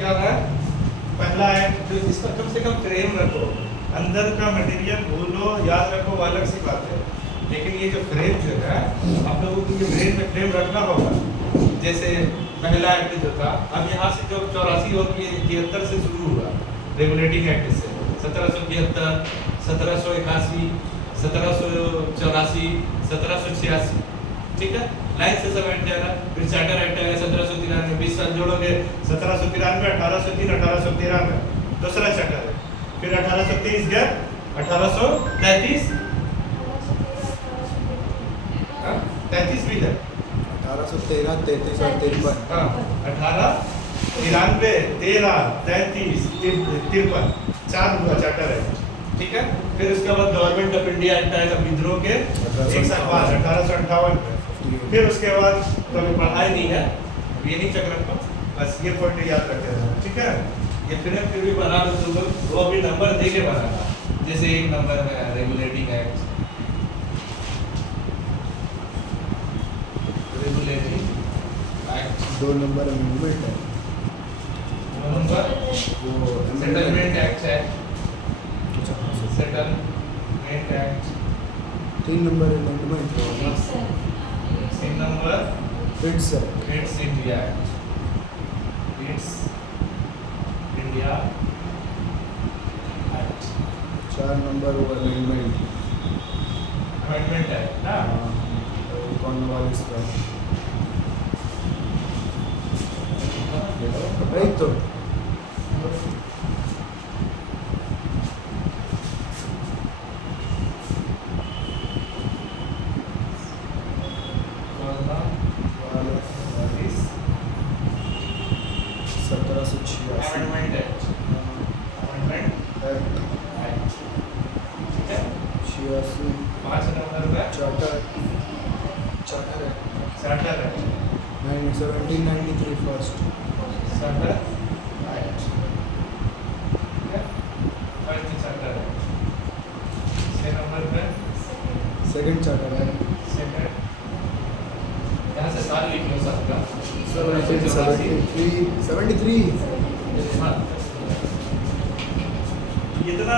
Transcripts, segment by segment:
क्या है, पहला है जो इसका कम से कम फ्रेम रखो, अंदर का मटेरियल भूलो याद रखो वो अलग सी बात है, लेकिन ये जो फ्रेम जो है आप लोगों को ये ब्रेन में फ्रेम रखना होगा। जैसे पहला एक्ट जो था, अब यहाँ से जो 84 और 73 से शुरू हुआ रेगुलेटिंग एक्ट से, 1773, 1781, 1784, 1786, ठीक है, लाइन से सब एक्ट आएगा। फिर चार्टर एक्ट आएगा 1793, 20 साल जोड़ोगे 1793, 1803, 1813 दूसरा चार्टर है। फिर 1823 गया, 1833 33 भी है, 1813, 33 और 53। हाँ 1893, 13, 33, 53 चार हुआ चार्टर है, ठीक है। फिर उसके बाद गवर्नमेंट ऑफ इंडिया एक्ट आएगा विद्रोह के एक साल बाद 1858 में। फिर उसके बाद तो अभी पढ़ाई नहीं है, ये नहीं चक्र रखो, बस ये पॉइंट याद रखते हैं, ठीक है। ये फिर भी बना दो तुम लोग, वो भी नंबर दे के बनाना, जैसे एक नंबर में regulating act, regulating act 2 number amendment है, नंबर वो सेटलमेंट एक्ट है, सेटलमेंट एक्ट 3 नंबर अमेंडमेंट है, 3 नंबर फिट्स है, it's India act, it's India act 4 number वो अमेंडमेंट अमेंडमेंट है ना, कॉर्नवालिस का नहीं तो Cornwallis 1786 amendment act, amendment act, ठीक है। 86 5 नंबर का चार्टर चार्टर है चार्टर है, 1793 फर्स्ट चार्टर एक्ट, ठीक है, फर्स्ट चार्टर है। 6 नंबर पे सेकंड चार्टर है, सेकंड, यहाँ से साल लिख लो सबका 73 इतना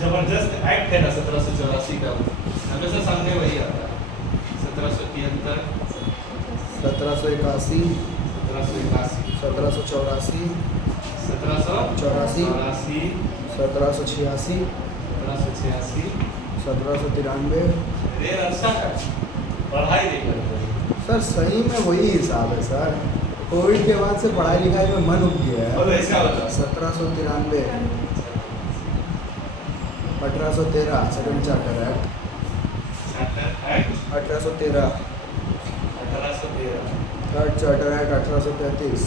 जबरदस्त एक्ट है ना 1784 का, हमेशा सामने वही आता है। 1773, 1781 1781, 1784 1784, 1786 1786, 1793। रेल अच्छा है, पढ़ाई नहीं करते। सर सही में वही हिसाब है सर, कोविड के बाद से पढ़ाई लिखाई में मन उठ गया और है। ऐसा होता 1793, 1813 सेकंड चार्टर है, charter act 1813 1813, third charter act 1833।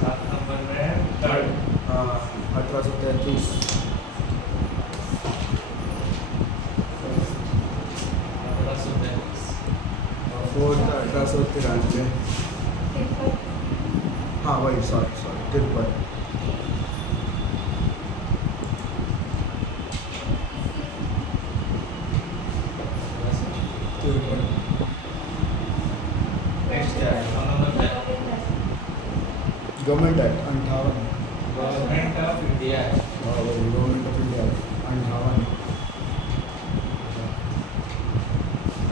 7 number में थर्ड, हाँ 1833। 1833, फोर्थ 1893। हाँ वही सॉरी 53। नेक्स्ट क्या है 9 नंबर पे government act 58। Government of India है, हाँ वही गवर्नमेंट ऑफ इंडिया 58।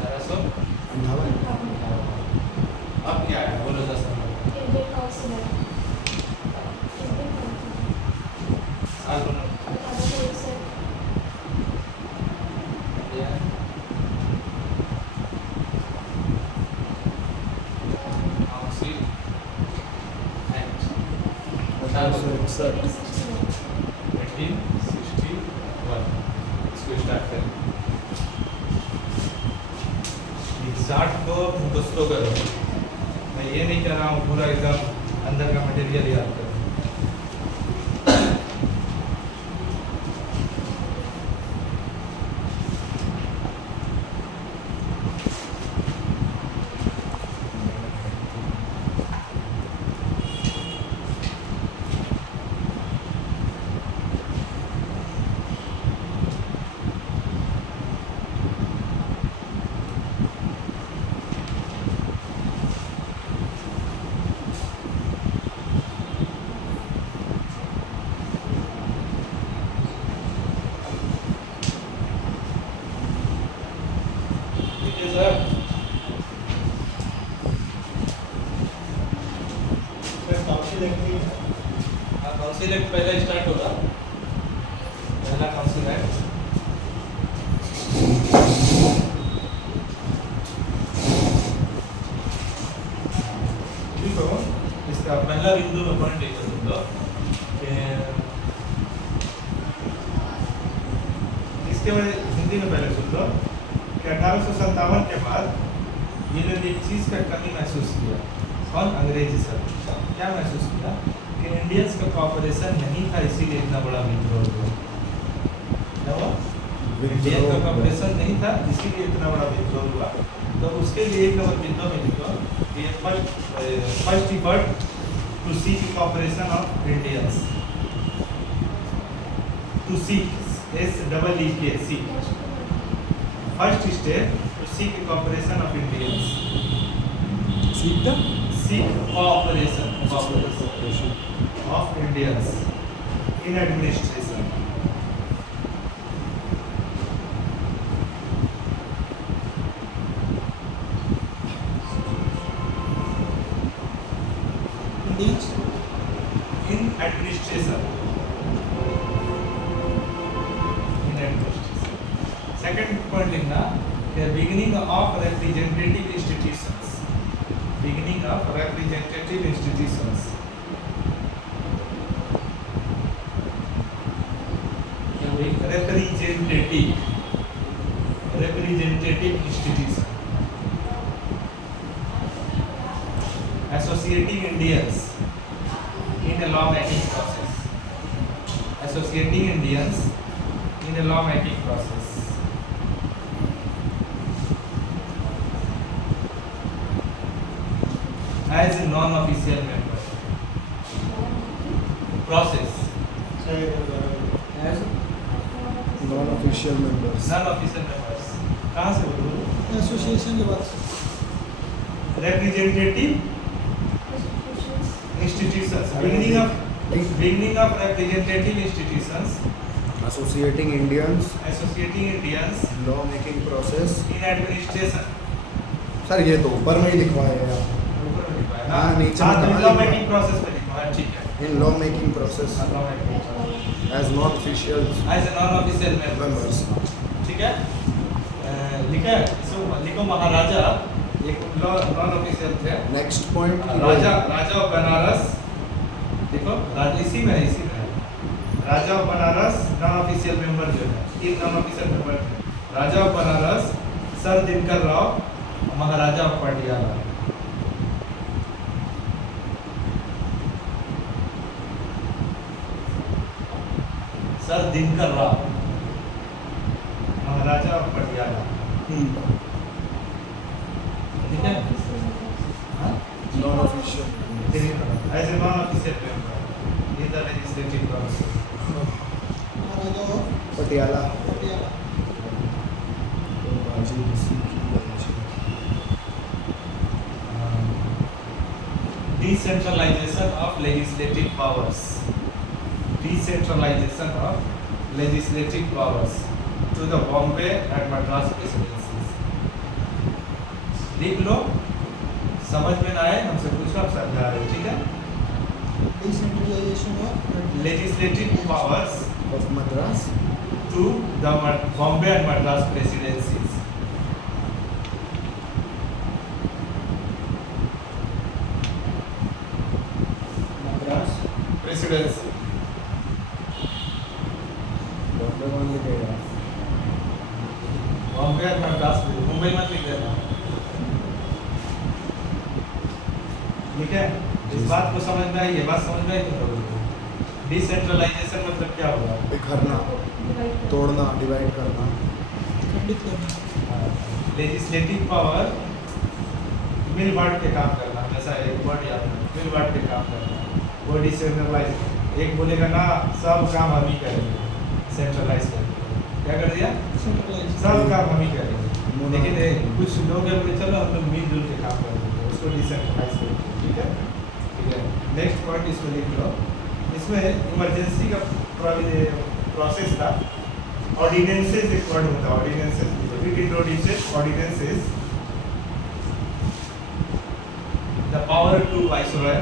1858। अब क्या है बोलो 10 नंबर साल बोलो इंडिया काउंसिल एक्ट 1861। 1861, इसको स्टार्ट करें। एग्जैक्ट को मुखस्त करो, मैं ये नहीं कह रहा हूँ पूरा एकदम अंदर का मटेरियल याद करो। काउंसिल एक्ट पहला स्टार्ट होगा, पहला काउंसिल एक्ट। ठीक हो, इसका पहला बिंदु में पॉइंट लेकर तुम लोग इसके बाद हिंदी में पहले सुन लो कि 1857 के बाद ये लोग एक चीज़ का कमी महसूस किया। कौन? अंग्रेजी सब। क्या महसूस किया? कि इंडियंस का कॉपरेशन नहीं था, इसीलिए इतना बड़ा विद्रोह हुआ। क्या हुआ? इंडियन का कॉपरेशन नहीं था, इसीलिए इतना बड़ा विद्रोह हुआ। तो उसके लिए एक नंबर विद्रोह में लिखो कि first effort to seek cooperation of Indians, to seek SEEK seek, first step to seek cooperation of Indians, seek cooperation of Indians in administration. In administration. Second point लिखना कि beginning of representative institutions. Beginning of representative institutions. Representative institution. Associating Indians in a law-making process. Associating Indians in a law-making process. As a non-official member. Process. As non-official members. Non-official members. कहाँ से बोलो? Association के बाद Representative institutions. Beginning of representative institutions. Associating Indians, Associating Indians law making process. in administration. Sir ये तो ऊपर में ही लिखवाया है। ऊपर में लिखा है ना? हाँ, नीचे हाँ, में तो कहाँ law लिखा है? making process पे लिखा है, ठीक है। In law making process Law making process. as non-officials As a non-official members. members. ठीक है? लिखा है, इसको लिखो महाराजा, एक नॉन ऑफिशियल थे। Next point Raja of Banaras, देखो राजा इसी में है। Raja of Banaras non official member जो है, तीन नॉन ऑफिशियल मेंबर थे। Raja of Banaras sir Dinkar Rao, Maharaja of Patiala. Sir Dinkar Rao, Maharaja of Patiala. ठीक है? हाँ? non-official. As a non-official member in the legislative process. महाराजा और Patiala. Patiala Decentralization of legislative powers. Decentralization of legislative powers to the Bombay and Madras presidencies. लिख लो, समझ में ना आए हमसे पूछो, आप समझा रहे हो, ठीक है? Decentralisation of Legislative powers of Madras. to the Bombay and Madras presidencies. Madras. Presidency. Bombay कौन लिखेगा? बॉम्बे और मद्रास, मुंबई मत लिख देना, ठीक है? इस बात को समझ में आई, ये बात समझ में आई तुम लोगों को? डिसेंट्रलाइजेशन मतलब क्या होगा? बिखरना, तोड़ना, डिवाइड करना. खंडित करना लेजिस्लेटिव पावर मिल बांट के काम करना, जैसा एक वर्ड याद है, मिल बांट के काम करना, वो डिसेंट्रलाइज। एक बोलेगा ना सब काम हम ही करेंगे, सेंट्रलाइज करेंगे, क्या कर दिया? डिसेंट्रलाइज सब काम हम ही करेंगे। लेकिन कुछ लोग हैं बोले चलो हम लोग मिलजुल के काम करेंगे, उसको डिसेंट्रलाइज करेंगे, ठीक है? ठीक है, नेक्स्ट पॉइंट इसमें लिख लो। इसमें इमरजेंसी का प्रोसेस था, ऑर्डिनेंसेस एक वर्ड होता है, ordinances. It introduces ordinances the power to viceroy,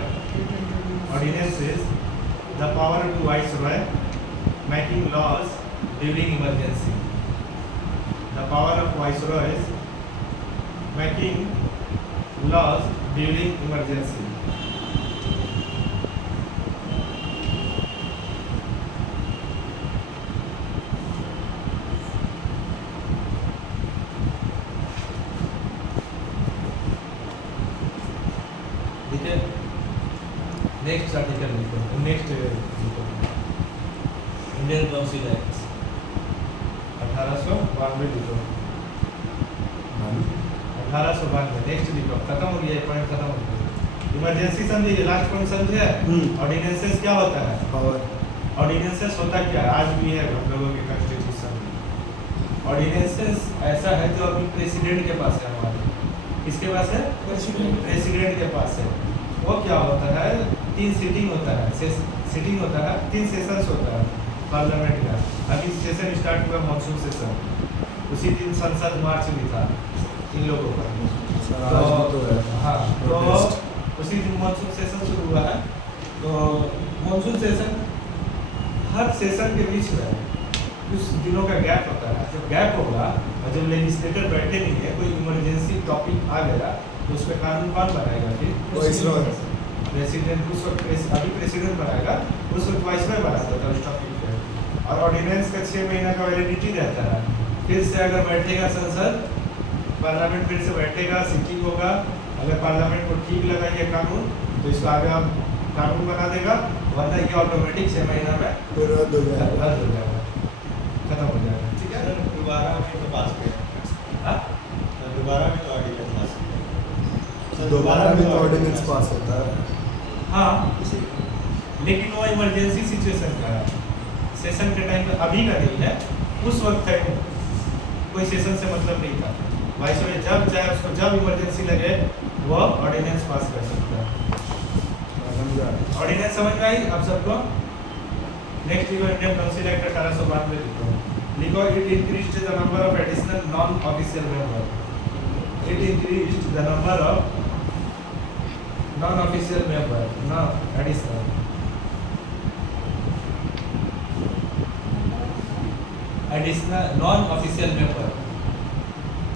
Ordinance is the power to Viceroy making laws during emergency. The power of Viceroy is making laws during emergency. ठीक है, next article लिखो, next Indian council act 1892 लिखो, 1892 next लिखो, खत्म हो गया, point खत्म हो गया। इमरजेंसी समझिए, लास्ट पॉइंट समझे। ऑर्डिनेंसेस क्या होता है? पावर। ऑर्डिनेंसेस होता क्या है, आज भी है हम लोगों के कॉन्स्टिट्यूशन में। ऑर्डिनेंसेस ऐसा है जो अभी प्रेसिडेंट के पास है, हमारे किसके पास है? प्रेसिडेंट के पास है। वो क्या होता है, 3 सीटिंग होता है, सीटिंग होता है, 3 सेशंस होता है पार्लियामेंट का। अभी सेशन स्टार्ट हुआ मॉनसून सेशन, उसी दिन संसद मार्च भी था इन लोगों का। हाँ, तो उसी दिन मॉनसून सेशन शुरू हुआ है। तो मॉनसून सेशन, हर सेशन के बीच में कुछ दिनों का गैप होता है। जब गैप होगा और जब लेजिस्लेटर बैठे नहीं है, कोई इमरजेंसी टॉपिक आ गया, तो उस पर कानून कौन बनाएगा? फिर प्रेसिडेंट। उस वक्त अभी प्रेसिडेंट बनाएगा, उस वक्त वाइसरॉय बनाता था उस टॉपिक पे। और ऑर्डिनेंस का 6 महीना का वैलिडिटी रहता है। फिर से अगर बैठेगा संसद, पार्लियामेंट फिर से बैठेगा, सिटिंग होगा, अगर पार्लियामेंट को ठीक लगा ये कानून तो इसको आगे आप कानून बना देगा, वरना ये ऑटोमेटिक 6 महीना में रद्द हो जाएगा, खत्म हो जाएगा। ठीक है, दोबारा में तो पास किया, हाँ दोबारा में तो ऑर्डिनेंस पास किया, दोबारा भी तो ऑर्डिनेंस पास होता है। हाँ, लेकिन वो इमरजेंसी सिचुएशन का है, सेशन के टाइम पे अभी का नहीं है, उस वक्त तक कोई सेशन से मतलब नहीं था। वाइसरॉय जब चाहे उसको जब इमरजेंसी लगे वो ऑर्डिनेंस पास कर सकता है। ऑर्डिनेंस समझ में आई आप सबको? नेक्स्ट लिखो, इंडियन काउंसिल एक्ट 1892 लिखो। It increased the number of additional non official member. It increased the number of non official member, non additional. Additional non official member.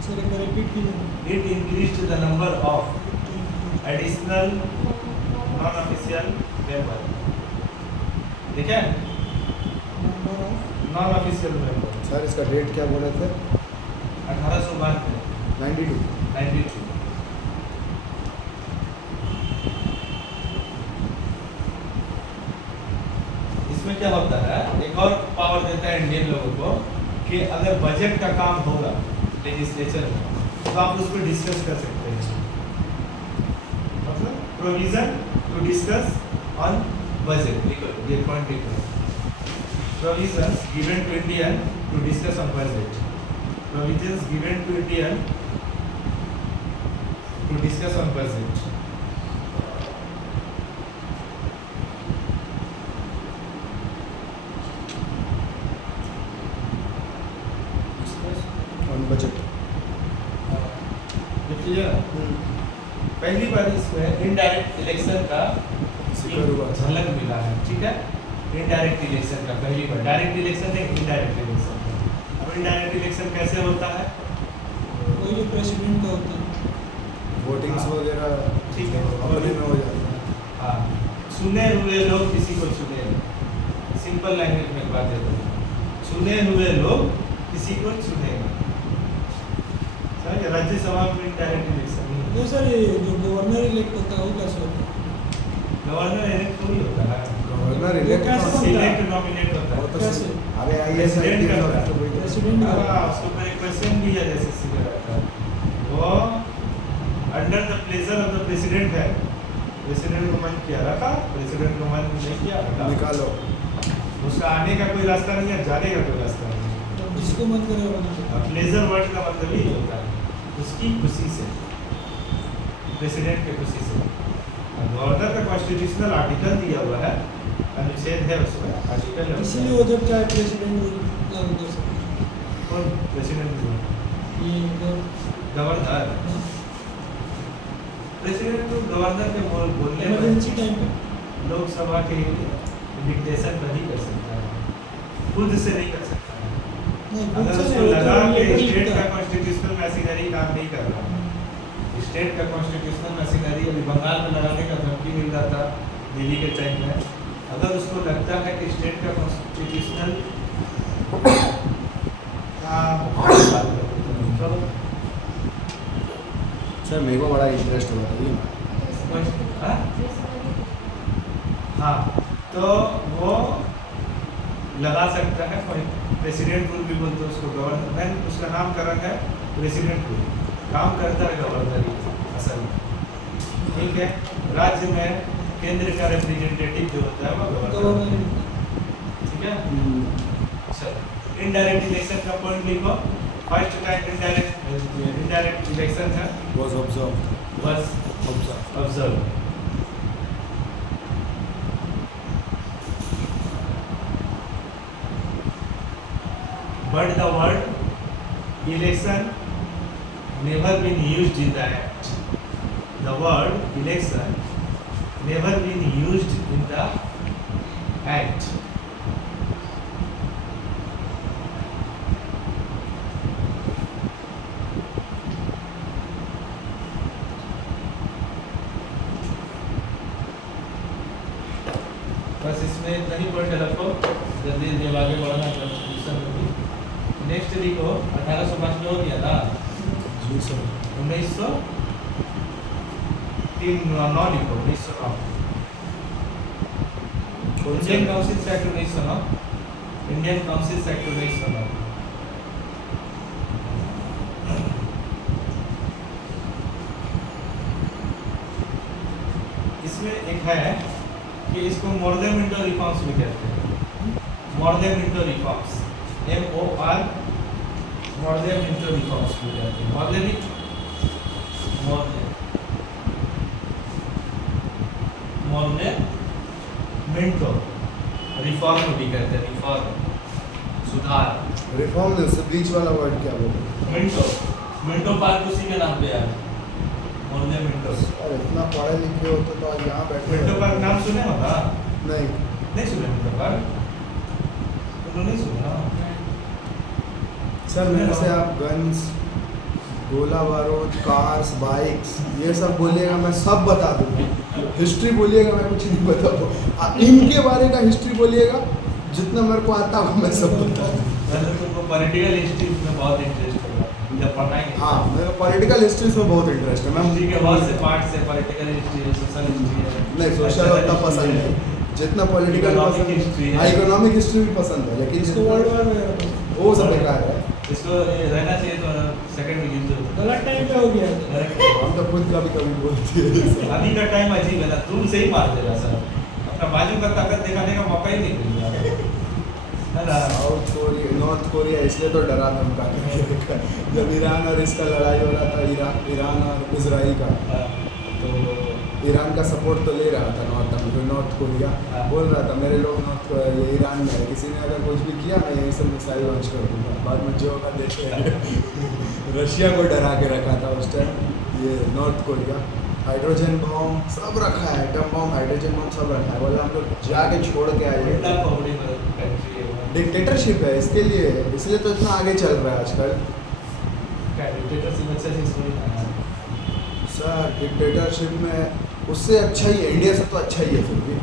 Sir एक बार रिपीट कीजिए। It increased the number of additional non-official member. ठीक है, number of non-official member। Sir इसका date क्या बोले थे? 1892 92। 92। इसमें क्या होता है, एक और पावर देता है इंडियन लोगों को कि अगर बजट का काम होगा लेजिस्लेचर में, तो आप उस पर डिस्कस कर सकते हैं। मतलब provision to discuss on budget, लिखो ये पॉइंट लिखो। Provisions given to Indian to discuss on budget. Provisions given to Indian to discuss on budget. On budget. पहली बार इसमें इनडायरेक्ट इलेक्शन का जिक्र हुआ था। झलक मिला है। ठीक है, इनडायरेक्ट इलेक्शन का पहली बार, डायरेक्ट इलेक्शन नहीं, इनडायरेक्ट इलेक्शन। अब इनडायरेक्ट इलेक्शन कैसे होता है? वही जो प्रेसिडेंट का होता है। वोटिंग्स हाँ। वगैरह ठीक है, अपने में हो जाता है। हाँ, चुने हुए लोग किसी को चुने, सिंपल लैंग्वेज में बात है, चुने हुए लोग किसी को चुनेगा। समझ, राज्यसभा में इनडायरेक्ट इलेक्शन नहीं तो सर ये जो गवर्नर इलेक्ट होता है वो कैसे होता है? गवर्नर इलेक्ट थोड़ी होता है, गवर्नर वो इलेक्ट कैसे बनता है? सिलेक्ट नॉमिनेट होता है। कैसे? अरे आईएएस प्रेसिडेंट करता है। प्रेसिडेंट का हाँ, उसके ऊपर एक क्वेश्चन भी है जैसे सीधे रहता है, वो under the pleasure of the president है। प्रेसिडेंट को मन किया रखा, प्रेसिडेंट को मन नहीं किया हटा। निकालो। उसका आने का कोई रास्ता नहीं है, जाने का कोई रास्ता नहीं है। तो जिसको मन करे वो बना सकता प्लेजर वर्ड का मतलब ही होता है उसकी खुशी से, प्रेसिडेंट की खुशी से। गवर्नर का कॉन्स्टिट्यूशनल आर्टिकल दिया हुआ है, अनुच्छेद है उसमें, आर्टिकल है। है इसीलिए वो जब चाहे प्रेसिडेंट लागू कर सकते हैं। कौन प्रेसिडेंट? ये गवर्नर। प्रेसिडेंट को गवर्नर के बोलने पर इमरजेंसी टाइम पे लोकसभा के डिक्टेशन नहीं कर सकता है, खुद से नहीं कर सकता है। नहीं, अगर खुद से उसको नहीं होता, लगा ये कि नहीं स्टेट होता। का कॉन्स्टिट्यूशनल मशीनरी काम नहीं कर रहा, स्टेट का कॉन्स्टिट्यूशनल मशीनरी अभी बंगाल में लगाने का धमकी मिल रहा था दिल्ली के टाइम में, अगर उसको लगता है कि स्टेट का कॉन्स्टिट्यूशनल चलो सर मेरे को बड़ा इंटरेस्ट हुआ था ये हाँ? हाँ, तो वो लगा सकता है, प्रेसिडेंट रूल भी बोलते हैं उसको, गवर्नमेंट उसका नामकरण है प्रेसिडेंट रूल, काम करता है गवर्नर ही असल में, ठीक है। राज्य में केंद्र का रिप्रेजेंटेटिव जो होता है वो गवर्नर, गवर्नर ठीक है। चलो इनडायरेक्ट इलेक्शन का पॉइंट लिखो, फर्स्ट टाइम इनडायरेक्ट इलेक्शन है वाज ऑब्जर्व बस observe. But the word election never been used in the act. The word election never been used in the act. बस इसमें इतना ही पॉइंट रखो, जल्दी जब आगे बढ़ना कॉन्स्टिट्यूशन में भी। नेक्स्ट लिखो 1805 में हो गया ना, जी सर 1909 लिखो, 1909 Indian council act 1909, Indian council act 1909। इसमें एक है कि इसको मॉर्गेमेंटो रिफॉर्म्स भी कहते हैं, मॉर्गेमेंटो रिफॉर्म्स, MOR मॉर्गेमेंटो रिफॉर्म्स भी कहते हैं, मॉर्गेमेंटो रिफॉर्म भी कहते हैं, रिफॉर्म सुधार, रिफॉर्म ने उससे बीच वाला वर्ड क्या बोले मिंटो पार्क उसी के नाम पे है, मॉर्गेमेंटो। और इतना पढ़े लिखे होते तो आज यहाँ बैठे मिंटो पार्क नाम सुने हो ना? नहीं नहीं सुने मिंटो पार्क? तुम नहीं सुना? सर मेरे से आप गन्स गोला बारूद कार्स बाइक्स ये सब बोलिएगा मैं सब बता दूंगा, हिस्ट्री बोलिएगा मैं कुछ नहीं बता दूँ, इनके बारे का हिस्ट्री बोलिएगा जितना मेरे को आता है मैं सब बता दूँ। वैसे तुमको पॉलिटिकल हिस्ट्री में बहुत इंटरेस्ट होगा जब पढ़ाएंगे। हाँ मेरे को पॉलिटिकल हिस्ट्री में बहुत इंटरेस्ट है मैम। हिस्ट्री के बहुत से पार्ट से पॉलिटिकल हिस्ट्री है, सोशल हिस्ट्री है। नहीं सोशल उतना पसंद नहीं, जितना पॉलिटिकल Economic पसंद history है। हाँ इकोनॉमिक हिस्ट्री भी पसंद है लेकिन इसको वर्ल्ड वार वगैरह पसंद। वो सब बेकार है। इसको रहना चाहिए तो सेकंड में गिनते हो। गलत टाइम पे हो गया है। हम तो खुद कभी कभी बोलते हैं अभी का टाइम अजीब है ना, दूर से ही मार देगा सर, अपना बाजू का ताकत दिखाने का मौका ही नहीं मिलेगा, है ना? साउथ कोरिया नॉर्थ कोरिया इसलिए तो डरा धमका के रखा है। जब ईरान और इसका लड़ाई हो रहा था ईरान और इजराइल का, तो ईरान का सपोर्ट तो ले रहा था नॉर्थ कोरिया, बोल रहा था मेरे लोग ये ईरान में है, किसी ने अगर कुछ भी किया मैं यही सब मिसाइल लॉन्च कर दूंगा, बाद में जो होगा देखेंगे। रशिया को डरा के रखा था उस टाइम ये नॉर्थ कोरिया, हाइड्रोजन बॉम्ब सब रखा है, एटम बॉम्ब हाइड्रोजन बॉम्ब सब रखा है, बोले हम लोग जाके छोड़ के आए। डिक्टेटरशिप है इसके लिए, इसलिए तो इतना आगे चल रहा है आजकल। सर डिक्टेटरशिप में उससे अच्छा ही है, इंडिया से तो अच्छा ही है फिर भी।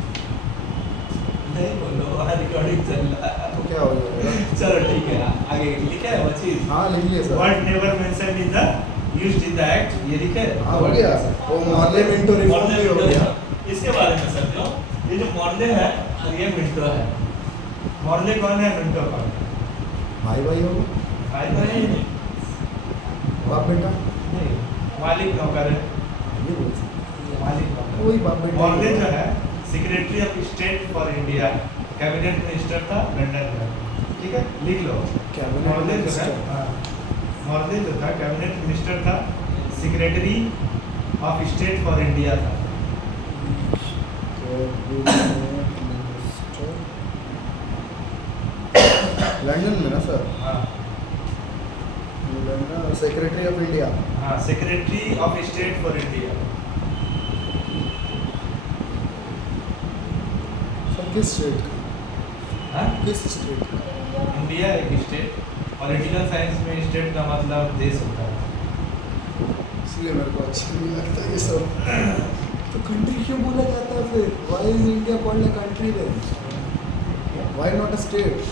नहीं बोलो, रिकॉर्डिंग चल रहा है तो क्या हो जाएगा? चलो ठीक है, आगे लिखा है वो चीज। हाँ लिख लिया sir. Word never mentioned in the used in the act, ये लिखा है। हाँ हो गया वो मॉर्गेमेंटो रिफॉर्म भी हो गया। इसके बारे में समझो, ये जो मॉर्ले है और ये मिंटो है। मॉर्ले कौन है, मिंटो कौन है? भाई भाई हो गया, भाई भाई नहीं, बाप बेटा नहीं, मालिक नौकर है, ये बोल सकते मालिक हैं। नौकर। वही बाप बेटा मॉर्ले जो है secretary of state for India, cabinet minister था लंदन में, ठीक है, लिख लो। कैबिनेट मॉर्ले जो है, मिनिस्टर। हाँ, मॉर्ले जो था कैबिनेट मिनिस्टर था, secretary of state for India था। लंदन में ना सर, हाँ लंदन सेक्रेटरी ऑफ इंडिया। हाँ, secretary of state for India. किस स्टेट का? हाँ? किस स्टेट का? इंडिया एक स्टेट, पॉलिटिकल साइंस में स्टेट का मतलब देश होता है। इसलिए मेरे को अच्छा नहीं लगता ये सब। तो कंट्री क्यों बोला जाता है फिर? Why is India called a country then? Why not a state?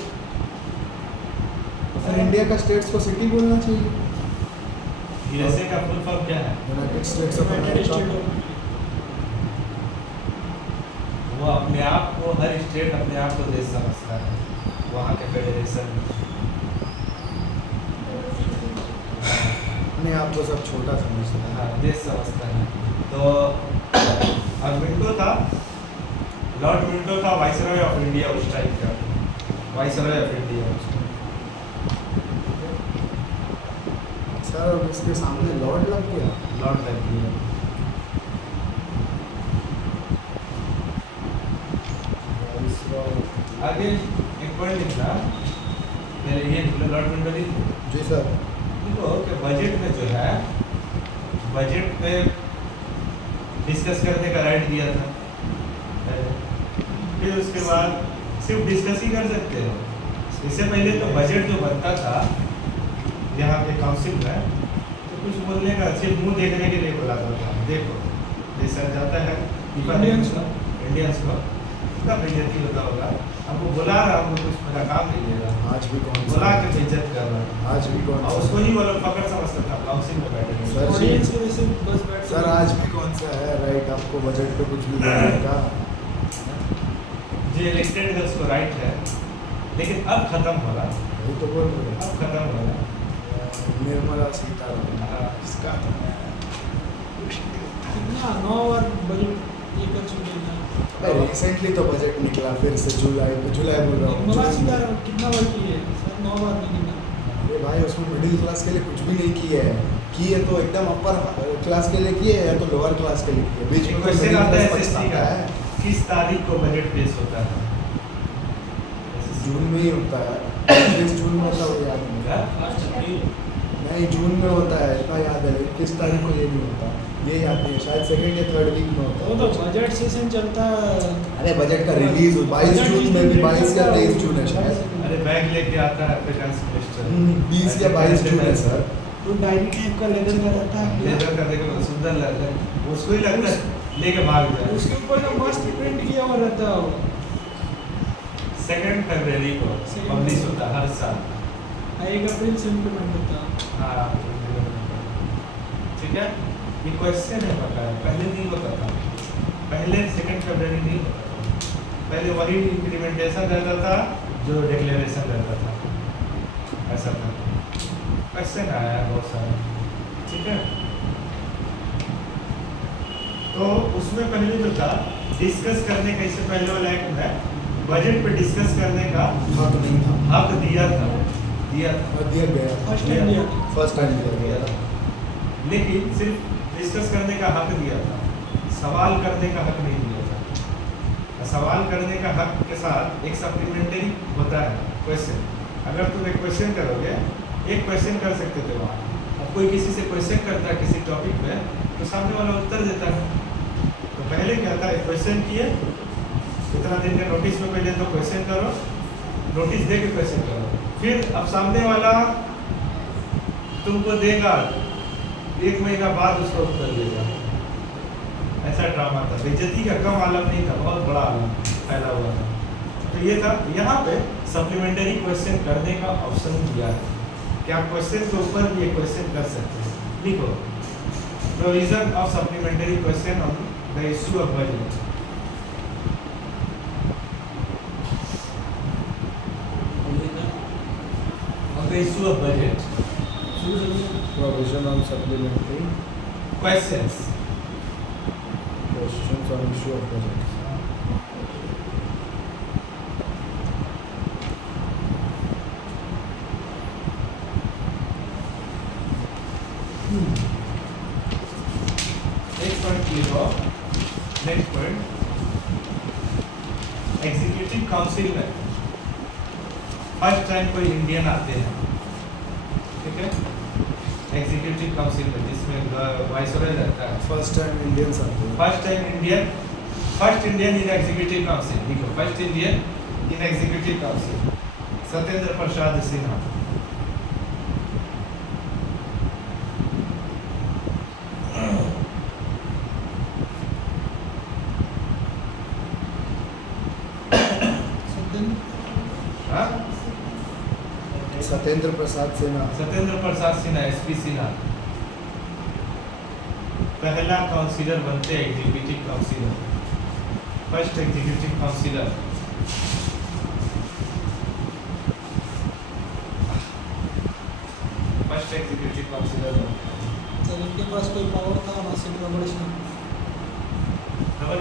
फिर इंडिया का स्टेट्स को सिटी बोलना चाहिए। यूएसए का फुल फॉर्म क्या है? United States of United State America. Of वो अपने आप को, हर स्टेट अपने आप को देश समझता है, वहाँ के फेडरेशन अपने आप को सब छोटा समझता है। हाँ देश समझता है। तो और विंडो था, लॉर्ड विंडो था वाइसरॉय ऑफ इंडिया उस टाइम का, वाइसरॉय ऑफ इंडिया। सर अब इसके सामने लॉर्ड लग गया। लॉर्ड लग गया। आगे एक पॉइंट लिखना, पहले ये लॉर्ड विंडो लिखो। जी सर। देखो कि बजट में जो है, बजट पे डिस्कस करने का राइट दिया था पहले। फिर उसके बाद सिर्फ डिस्कस ही कर सकते हो। इससे पहले तो बजट जो बनता था यहाँ पे काउंसिल में, तो कुछ बोलने का सिर्फ मुंह देखने के लिए बोला था। देखो जैसा जाता है इंडियंस को कितना बेइज्जती होता होगा। हमको बुला रहा, हमको कुछ मेरा काम नहीं दे रहा, आज भी कौन बुला सा? के बेइज्जत कर रहा है। आज भी कौन और सा? उसको ही वो लोग फकर समझता था, काउंसिल में बैठे हुए। सर जी। ऑडियंस की वजह से बस बैठ सर आज भी कौन सा है राइट आपको बजट पे कुछ भी बोलने का? जो इलेक्टेड है उसको राइट है, लेकिन अब खत्म हो रहा, वही तो बोल रहे हैं। अब खत्म हो रहा। निर्मला सीतारमण हाँ। इसका कितना 9 बार बजट ये कर चुके हैं। रिसेंटली तो बजट निकला फिर से जुलाई बोल रहा हूँ। निर्मला जून में। सीतारमण कितना बार की है सर? 9 बार नहीं कितना। अरे भाई उसमें मिडिल क्लास के लिए कुछ भी नहीं किए है। किए तो एकदम अपर क्लास के लिए किए है, तो लोअर क्लास के लिए किए। बीच में क्वेश्चन middle आता है class एसएससी पछताता का, है। किस तारीख को बजट पेश होता है? जून में ही होता है। किस जून में होता है वो याद नहीं। क्या? नहीं जून में होता है इतना याद है, लेकिन किस तारीख को ये नहीं होता, ये याद नहीं है। शायद सेकंड या थर्ड वीक में होता वो है। तो बजट सेशन चलता है। अरे बजट का रिलीज 22 जून में भी, 22 या 23 जून है शायद। अरे बैग लेके आता है अफ्रीकन मिनिस्टर, 20 या 22 जून है सर। वो डायरी टाइप का लेदर का रहता है। लेदर का देखो सुंदर लगता है, उसको ही लगता है लेके भाग जाए। उसके ऊपर तो मस्त प्रिंट किया हुआ रहता है वो। 2 फरवरी को पब्लिश होता है हर साल। 1 अप्रैल से इम्प्लीमेंट होता है। हाँ ठीक है, ये क्वेश्चन है पता है, पहले नहीं होता था। पहले 2 फरवरी नहीं होता था, पहले वही इम्प्लीमेंटेशन रहता था जो डिक्लेरेशन रहता था, ऐसा था। क्वेश्चन आया है बहुत सारा, ठीक है। तो उसमें पहले जो था डिस्कस करने का, इससे पहले वाला एक्ट में बजट पे डिस्कस करने का हक नहीं था। हक दिया था। और दिया गया फर्स्ट टाइम दिया था। फर्स्ट टाइम दिया गया। लेकिन सिर्फ डिस्कस करने का हक दिया था, सवाल करने का हक नहीं दिया था। और सवाल करने का हक के साथ एक सप्लीमेंट्री होता है क्वेश्चन। अगर तुम एक क्वेश्चन करोगे, एक क्वेश्चन कर सकते थे वहाँ, अब कोई किसी से क्वेश्चन करता है किसी टॉपिक पे, तो सामने वाला उत्तर देता है। तो पहले क्या था, एक क्वेश्चन किए, इतना दिन का नोटिस में पहले तो क्वेश्चन करो, नोटिस दे के क्वेश्चन करो, फिर अब सामने वाला तुमको देगा, 1 महीना बाद उसका उत्तर देगा। ऐसा ड्रामा था। बेइज्जती का कम आलम नहीं था, बहुत बड़ा आलम फैला हुआ था। तो ये था, यहाँ पे सप्लीमेंट्री क्वेश्चन करने का ऑप्शन दिया है कि आप क्वेश्चन के ऊपर भी एक क्वेश्चन कर सकते हैं। लिखो, provision of supplementary question on the issue of budget. On the issue of budget, Provision on supplementary questions. questions on issue of budget. Next point लिखो, next point, एग्जीक्यूटिव काउंसिल में फर्स्ट टाइम कोई Indian आते हैं, ठीक है। Executive council में जिसमें viceroy रहता है, फर्स्ट टाइम इंडियंस आते हैं। First time Indian first Indian in executive council, देखो first Indian in executive council Satyendra Prasad Sinha. हाँ? सत्येंद्र प्रसाद सिन्हा। सत्येंद्र प्रसाद सिन्हा, एसपी सिन्हा पहला काउंसिलर बनते हैं, executive councillor, first executive councillor. First executive councillor तो इनके पास कोई पावर था नासिक रबड़ खबर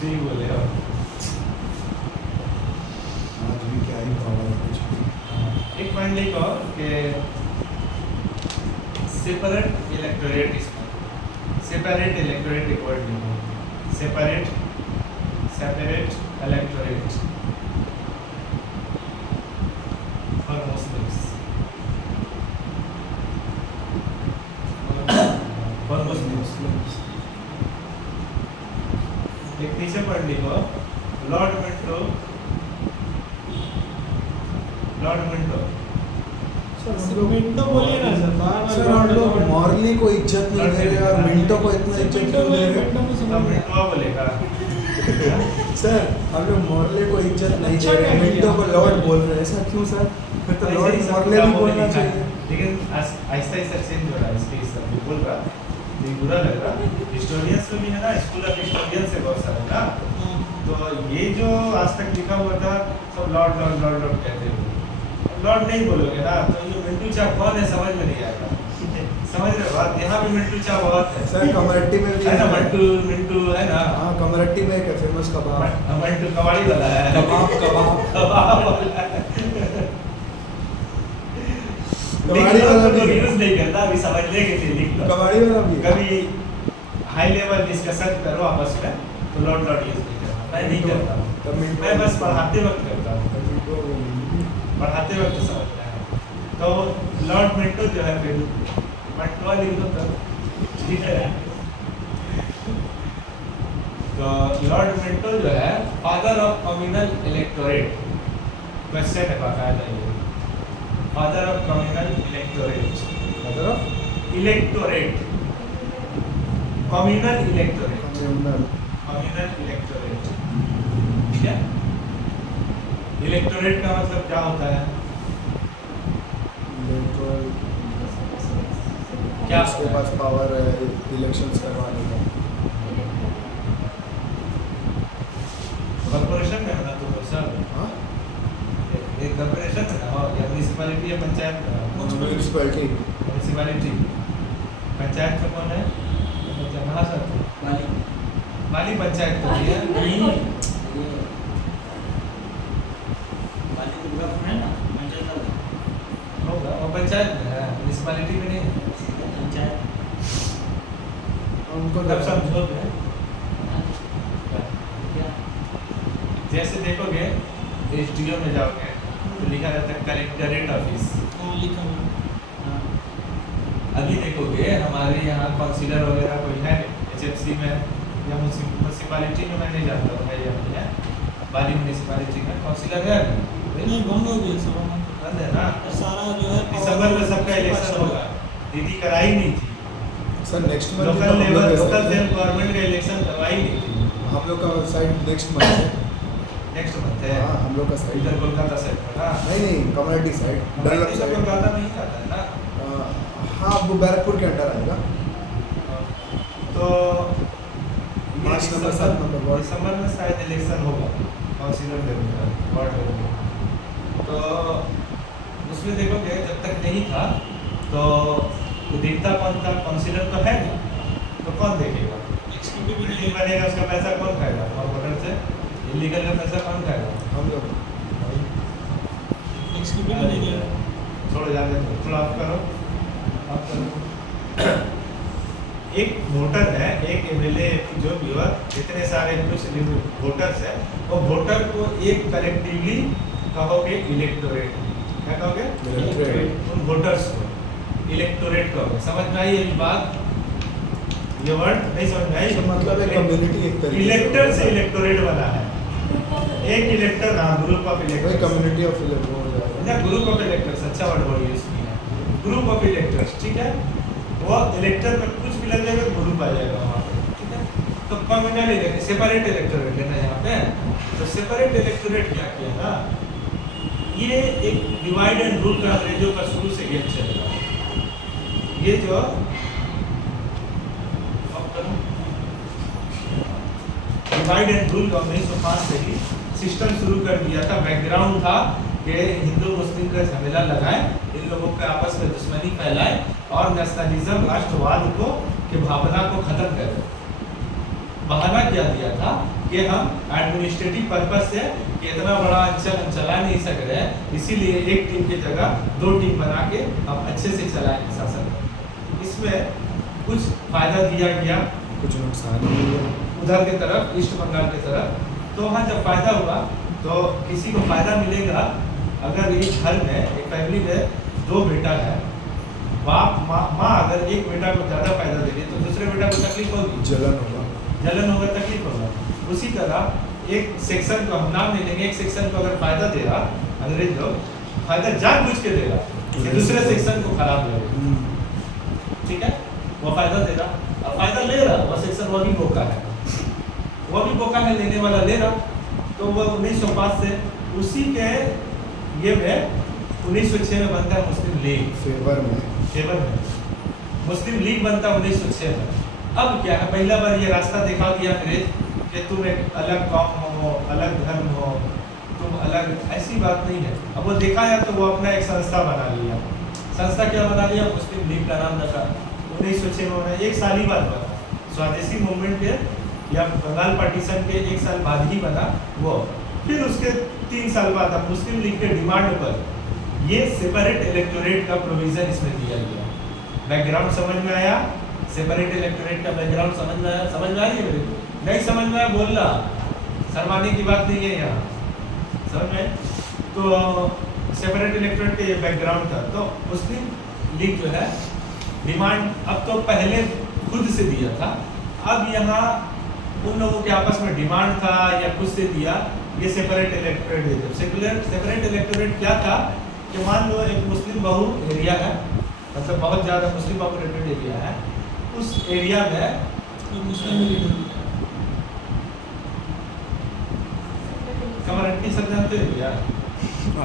जी बोले हो। आज भी क्या ही पावर है कुछ। एक पॉइंट लिखो कि सेपरेट इलेक्टोरेट, इसमें सेपरेट इलेक्टोरेट एक वर्ड लिखो, separate electorate for Muslims, for Muslims. एक नीचे पढ़ लिखो, Lord Minto, Lord Minto. Sir Minto बोलिए ना सर, बार सर हम लोग मॉर्ली को इज्जत नहीं दे रहे और मिंटो को इतना इज्जत क्यों दे रहे? तब मिंटो बोलेगा। सर हम लोग मॉर्ले को इज्जत नहीं दे रहे, मिंटो को लॉर्ड बोल रहे हैं, ऐसा क्यों सर? फिर तो लॉर्ड मॉर्ले भी बोलना चाहिए। लेकिन आहिस्ता आहिस्ता चेंज हो रहा है, इसके हिसाब से बोल रहा, ये बुरा लग रहा। हिस्टोरियंस में भी है ना, स्कूल ऑफ हिस्टोरियंस से बहुत सारा ना, तो ये जो आज तक लिखा हुआ था सब लॉर्ड लॉर्ड लॉर्ड लॉर्ड कहते हैं। लॉर्ड नहीं बोलोगे ना तो ये मिंटू चा कौन है समझ में नहीं आएगा। समझ रहे हो बात? यहाँ भी मिंटू चा बहुत है सर कमरट्टी में भी है ना, मंटू मिंटू है ना। हाँ कमरट्टी में एक फेमस कबाब, मंटू कबाड़ी वाला है, कबाब कबाब कबाब वाला है। कबाड़ी वाला भी है। यूज नहीं करता, अभी समझ लेंगे फिर लिख लो। कबाड़ी वाला भी है। कभी हाई लेवल डिस्कशन करो आपस में तो लॉर्ड लॉर्ड यूज नहीं करना, मैं नहीं करता हूँ। तब मिंटो मैं बस पढ़ाते वक्त करता हूँ, तब मिंटो बोलेंगे। पढ़ाते वक्त समझ में आया। तो लॉर्ड मिंटो जो है फिर मंटो लिख दो तब, ठीक है। तो लॉर्ड मिंटो जो है father of communal electorate, question है बाकायदा ये, फादर ऑफ कम्युनल इलेक्टोरेट, मतलब electorate, communal electorate, communal communal electorate, ठीक है। इलेक्टोरेट का मतलब क्या होता है? इलेक्टोरल, क्या उसके पास पावर है इलेक्शंस करवाने का। कॉर्पोरेशन में है ना तो सब, हाँ एक कॉर्पोरेशन है ना, या म्युनिसिपैलिटी या पंचायत का, म्यूनिसिपैलिटी म्युनिसिपैलिटी। पंचायत का कौन है? महासचिव, माली पंचायत तो है नहीं, होगा वो पंचायत में है, म्युनिसिपैलिटी में नहीं है। उनको तब समझोगे, जैसे देखोगे एसडीओ में जाओगे तो लिखा रहता है कलेक्टरेट ऑफिस। लिखा हुआ अभी देखोगे हमारे यहाँ काउंसिलर वगैरह कोई है एचएफसी में या म्युनिसिपैलिटी में, मैं नहीं जानता हूँ है या नहीं है, बाली म्युनिसिपैलिटी में काउंसिलर है नहीं, बंद हो गया सब, बंद है ना। सारा जो है दिसंबर में सबका इलेक्शन होगा, दीदी कराई नहीं थी, sir next month local level local self government का इलेक्शन करवाई नहीं थी। हम लोग का साइड नेक्स्ट मंथ है। नेक्स्ट मंथ है, हाँ हम लोग का साइड इधर कोलकाता साइड में ना, नहीं कम्युनिटी साइड डेवलप तो साइड। कोलकाता में ही आता है ना। हाँ वो बैरकपुर के अंडर आएगा। तो मार्च नंबर 7 नंबर वार्ड। दिसंबर में शायद इलेक्शन होगा काउंसिलर लेवल का, वार्ड लेवल का। तो उसमें देखोगे जब तक नहीं था तो देखता कौन था? काउंसिलर तो है नहीं, तो कौन देखेगा? एक्सक्यूटिव भी बिल्डिंग बनेगा उसका पैसा कौन खाएगा? कॉर्पोरेटर से इलीगल का पैसा कौन खाएगा? हम लोग एक्सक्यूटिव भी नहीं दिया। छोड़ो जाने दो, थोड़ा आप करो, आप करो। एक वोटर है, एक एमएलए जो भी हुआ, इतने सारे कुछ वोटर्स है, वो वोटर को एक कलेक्टिवली कहोगे इलेक्टोरेट, क्या कहोगे? इलेक्टोरेट। उन वोटर्स को इलेक्टोरेट कहोगे। समझ में आई ये बात? ये वर्ड नहीं समझ में आई? मतलब है कम्युनिटी एक तरीके इलेक्टर से इलेक्टोरेट वाला है। एक इलेक्टर, हाँ, ग्रुप ऑफ वही इलेक्टर्स। कम्युनिटी ऑफ इलेक्टर हो जाएगा ना, ग्रुप ऑफ इलेक्टर्स, अच्छा वर्ड यूज किया है, ग्रुप ऑफ इलेक्टर्स, ठीक है। वो इलेक्टर में कुछ भी लग जाएगा, ग्रुप आ जाएगा वहाँ पे, ठीक है। तो कम्युनल इलेक्टर, सेपरेट इलेक्टोरेट लेना यहाँ पे। तो सेपरेट इलेक्टोरेट क्या किया ना, ये एक डिवाइड एंड रूल का अंग्रेजों का शुरू से गेम चल रहा है। ये जो डिवाइड एंड रूल का 1905 से ही सिस्टम शुरू कर दिया था। बैकग्राउंड था कि हिंदू मुस्लिम का झमेला लगाए, इन लोगों के आपस में दुश्मनी फैलाए और नेशनलिज्म, राष्ट्रवाद को की भावना को खत्म करे। बहाना क्या दिया था कि हम एडमिनिस्ट्रेटिव पर्पस से कि इतना बड़ा अंचल हम चला नहीं सक रहे हैं, इसीलिए एक टीम की जगह 2 टीम बना के हम अच्छे से चलाएंगे शासन। इसमें कुछ फायदा दिया गया, कुछ नुकसान भी हुआ। उधर की तरफ, ईस्ट बंगाल की तरफ। तो वहाँ जब फायदा हुआ तो किसी को फायदा मिलेगा अगर एक घर में, एक फैमिली में 2 बेटा है, बाप माँ अगर एक बेटा को ज़्यादा फायदा दे रही तो दूसरे बेटा को तकलीफ होगी, जलन होगा, तकलीफ होगा। उसी तरह एक सेक्शन को हम नाम नहीं लेंगे, एक सेक्शन को अगर फायदा दे रहा अंग्रेज लोग, फायदा जानबूझ के देगा कि दूसरे सेक्शन को खराब लगेगा, ठीक है। वो फायदा दे रहा, अब फायदा ले रहा, वो सेक्शन वो भी बोका है, लेने वाला ले रहा। तो वो 1905 से उसी के ये में 1906 में बनता है मुस्लिम लीग, फेवर में मुस्लिम लीग बनता है 1906 में। अब क्या है, पहला बार ये रास्ता दिखा दिया अंग्रेज कि तुम एक अलग कौम हो, अलग धर्म हो, तुम अलग, ऐसी बात नहीं है। अब वो देखा है तो वो अपना एक संस्था बना लिया। संस्था क्या बना लिया? मुस्लिम लीग का नाम रखा। 1906 में बना, 1 साल ही बाद बना, स्वदेशी मूवमेंट के या बंगाल पार्टीशन के 1 साल बाद ही बना वो। फिर उसके 3 साल बाद अब मुस्लिम लीग के डिमांड पर ये सेपरेट इलेक्टोरेट का प्रोविजन इसमें दिया गया। बैकग्राउंड समझ में आया? सेपरेट इलेक्टोरेट का बैकग्राउंड समझ में आया? समझ में आ रही है मेरे को? नहीं समझ में आया बोलना, शर्माने की बात नहीं है यहाँ, समझ में? तो सेपरेट इलेक्टोरेट का ये बैकग्राउंड था। तो मुस्लिम लीग जो है डिमांड अब तो पहले खुद से दिया था, अब यहाँ उन लोगों के आपस में डिमांड था या खुद से दिया, ये सेपरेट इलेक्टोरेट देते। सेपरेट इलेक्टोरेट क्या था कि मान लो एक मुस्लिम बहु एरिया है, मतलब बहुत ज़्यादा मुस्लिम पॉपुलेटेड एरिया है, उस एरिया में मुस्लिम कमरंटी सब जानते हो यार,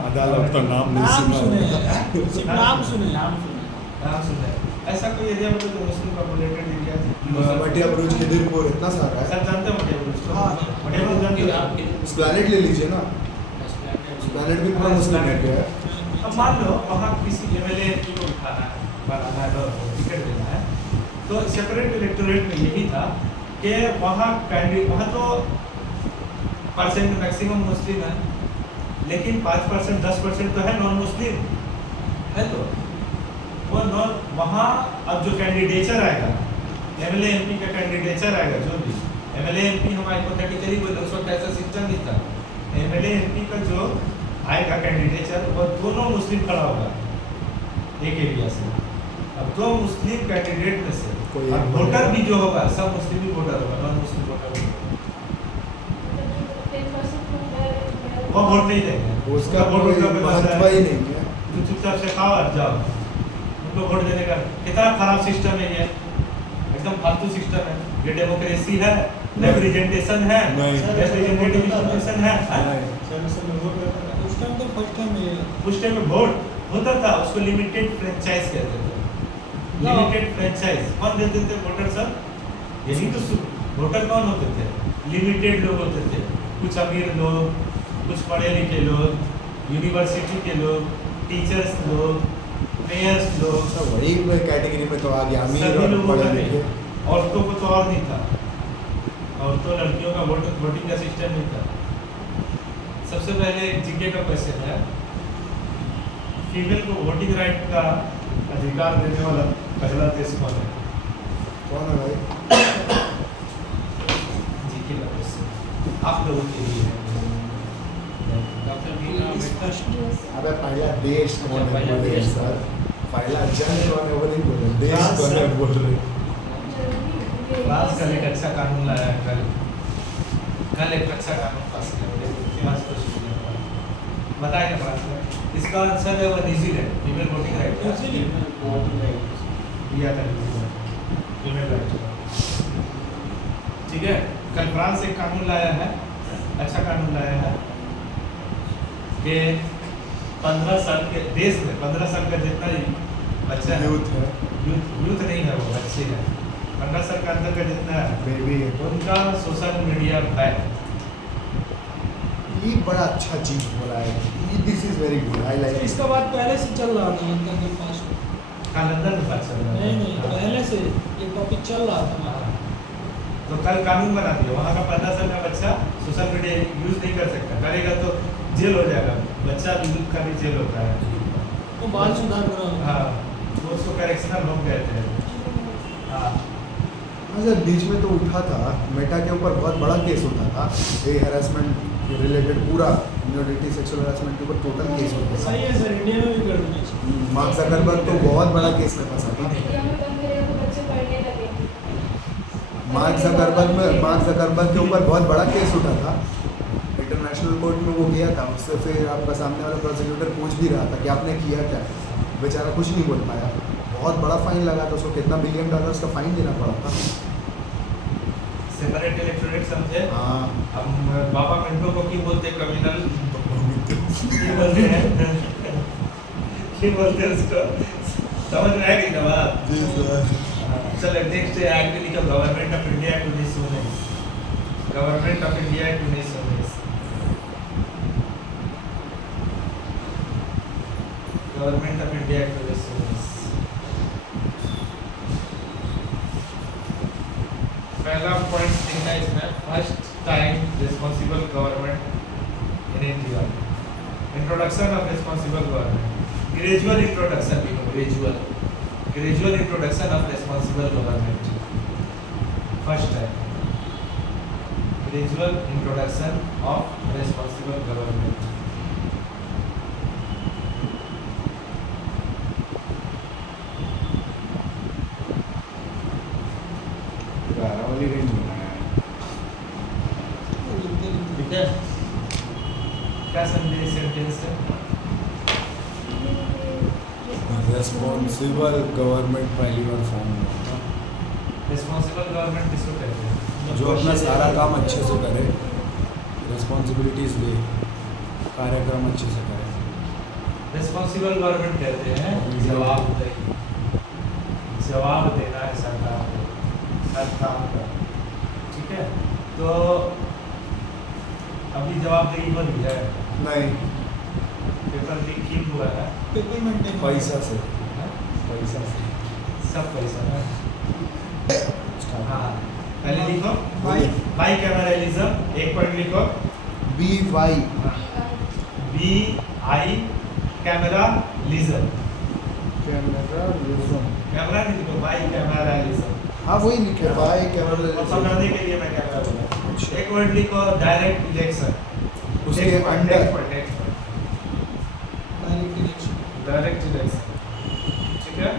अदालत का नाम नाम सुने नहीं नाम सुने नाम सुना है। ऐसा कोई एरिया मतलब जो मुस्लिम पॉपुलेटेड एरिया सुना। मटिया बुरुज खिदिरपुर इतना सारा है। सब जानते हो मटिया बुरुज को? हाँ। मटिया बुरुज जानते हो? स्प्लैनेट ले लीजिए ना, स्प्लैनेट भी पूरा मुस्लिम एरिया है। अब मान लो वहाँ किसी एमएलए को उठाना है, बनाना है और टिकट देना है, तो सेपरेट इलेक्टोरेट में यही था कि वहाँ कैंडिडेट, वहाँ तो परसेंट मैक्सिमम मुस्लिम है, लेकिन 5% 10% तो है नॉन मुस्लिम है। तो वो नॉन, वहाँ अब जो कैंडिडेचर आएगा, एमएलए एमपी का कैंडिडेचर आएगा, जो भी एमएलए एमपी हम हाइपोथेटिकली बोले, उस वक्त ऐसा सिस्टम नहीं था। एमएलए एमपी का जो आएगा कैंडिडेचर, वो दोनों मुस्लिम खड़ा होगा एक एरिया से। अब 2 मुस्लिम कैंडिडेट में से कोई अब वोटर भी जो होगा सब मुस्लिम ही वोटर होगा, नॉन मुस्लिम वोटर होगा, वो वोट नहीं देंगे, उसका वोट कोई उनका पास महत्व है। ही नहीं है। तो चुपचाप से खाओ और जाओ, उनको वोट देने का कितना खराब सिस्टम है ये, एकदम फालतू सिस्टम है ये। डेमोक्रेसी है, रिप्रेजेंटेशन है, रिप्रेजेंटेटिव इंस्टीट्यूशन है। उस टाइम तो फर्स्ट टाइम ये उस टाइम में वोट होता था, उसको लिमिटेड फ्रेंचाइज कहते थे। लिमिटेड फ्रेंचाइज कौन देते थे? वोटर सब, यही तो वोटर कौन होते थे? लिमिटेड लोग होते थे, कुछ अमीर लोग, कुछ पढ़े लिखे लोग, यूनिवर्सिटी के लोग, टीचर्स लोग, मेयर्स लोग, सब वही कैटेगरी में तो आ गया, अमीर सभी और लोगों का पढ़े नहीं। लिखे। औरतों को तो और नहीं था, औरतों लड़कियों का वोटिंग का सिस्टम नहीं था। सबसे पहले जीके का क्वेश्चन है, फीमेल को वोटिंग राइट का अधिकार देने वाला पहला देश कौन है? कौन है भाई? जीके का क्वेश्चन आप लोगों के लिए है। अबे पहला देश कौन है बोल रहे सर, पहला जन कौन है वो नहीं बोल रहे, देश कौन है बोल रहे। फ्रांस कल एक अच्छा कानून लाया है कल एक अच्छा कानून पास किया फ्रांस को बताएगा फ्रांस में इसका आंसर है वो न्यूजीलैंड फीमेल वोटिंग राइट दिया था फीमेल राइट ठीक है कल फ्रांस एक कानून लाया है अच्छा कानून लाया है कि 15 साल के देश में 15 साल का जितना ही बच्चा है यूथ है, यूथ नहीं है वो बच्चे हैं 15 साल का अंदर का जितना है बेबी है, तो उनका सोशल मीडिया बैन ये बड़ा अच्छा चीज बोला है। This is very good, I like इसका बात पहले से चल रहा था अंदर के पास लंदन में बात चल रहा है नहीं पहले से ये टॉपिक चल रहा था हाँ। तो कल कानून बना दिया वहाँ का 15 साल का बच्चा सोशल मीडिया यूज नहीं कर सकता करेगा तो जेल हो जाएगा बच्चा यूथ का भी जेल होता है तो बाल सुधार करो हाँ वो उसको करेक्शनल होम कहते हैं हाँ अच्छा बीच में तो उठा था मेटा के ऊपर बहुत बड़ा केस उठा था ये हैरेसमेंट रिलेटेड पूरा न्यूडिटी सेक्सुअल हैरेसमेंट के ऊपर टोटल केस होता है। सही है सर इंडिया में भी कर देना चाहिए मार्क जकरबर्ग तो बहुत बड़ा केस में फंसा था। मार्क जकरबर्ग के ऊपर बहुत बड़ा केस उठा था इंटरनेशनल कोर्ट में वो गया था उससे फिर आपका सामने वाला प्रोसिक्यूटर पूछ भी रहा था कि आपने किया क्या बेचारा कुछ नहीं बोल पाया बहुत बड़ा फाइन लगा था उसको कितना $1 बिलियन का फाइन देना पड़ा था। सेपरेट इलेक्टोरेट समझे हाँ हम बाबा मिंटो को क्यों बोलते क्रिमिनल क्यों बोलते हैं क्यों बोलते हैं उसको समझ में आएगी ना बात जी सर। चलो नेक्स्ट एक्ट लिखा government of India act 1919 government of India act 1919 government of India act 1919 पहला पॉइंट देखना है इसमें first time responsible government in India introduction of responsible government gradual introduction gradual introduction of responsible government first time gradual introduction of responsible government वाली range बनाया है। ठीक है क्या समझे इस सेंटेंस से रेस्पॉन्सिबल गवर्नमेंट पहली बार फॉर्म हुआ रिस्पांसिबल गवर्नमेंट किसको कहते हैं जो अपना सारा काम अच्छे से करे रिस्पॉन्सिबिलिटीज ले कार्यक्रम अच्छे से करे रिस्पांसिबल गवर्नमेंट कहते हैं जवाब देना है सरकार को हर काम का ठीक है तो अभी जवाबदेही बन गया है नहीं पेपर लीक क्यों हुआ है पेपर मेंटेन पैसा से सब पैसा है हाँ पहले लिखो बाई बाई कैमरालिज्म एक पॉइंट लिखो BY BI कैमरालिज्म कैमरालिज्म कैमरा नहीं लिखो बाई कैमरालिज्म हाँ वही लिखे बाय और कैमरालिज्म समझने के लिए मैं कैमरा बोला एक वर्ड लिखो डायरेक्ट इलेक्शन उसके अंडर डायरेक्ट इलेक्शन ठीक है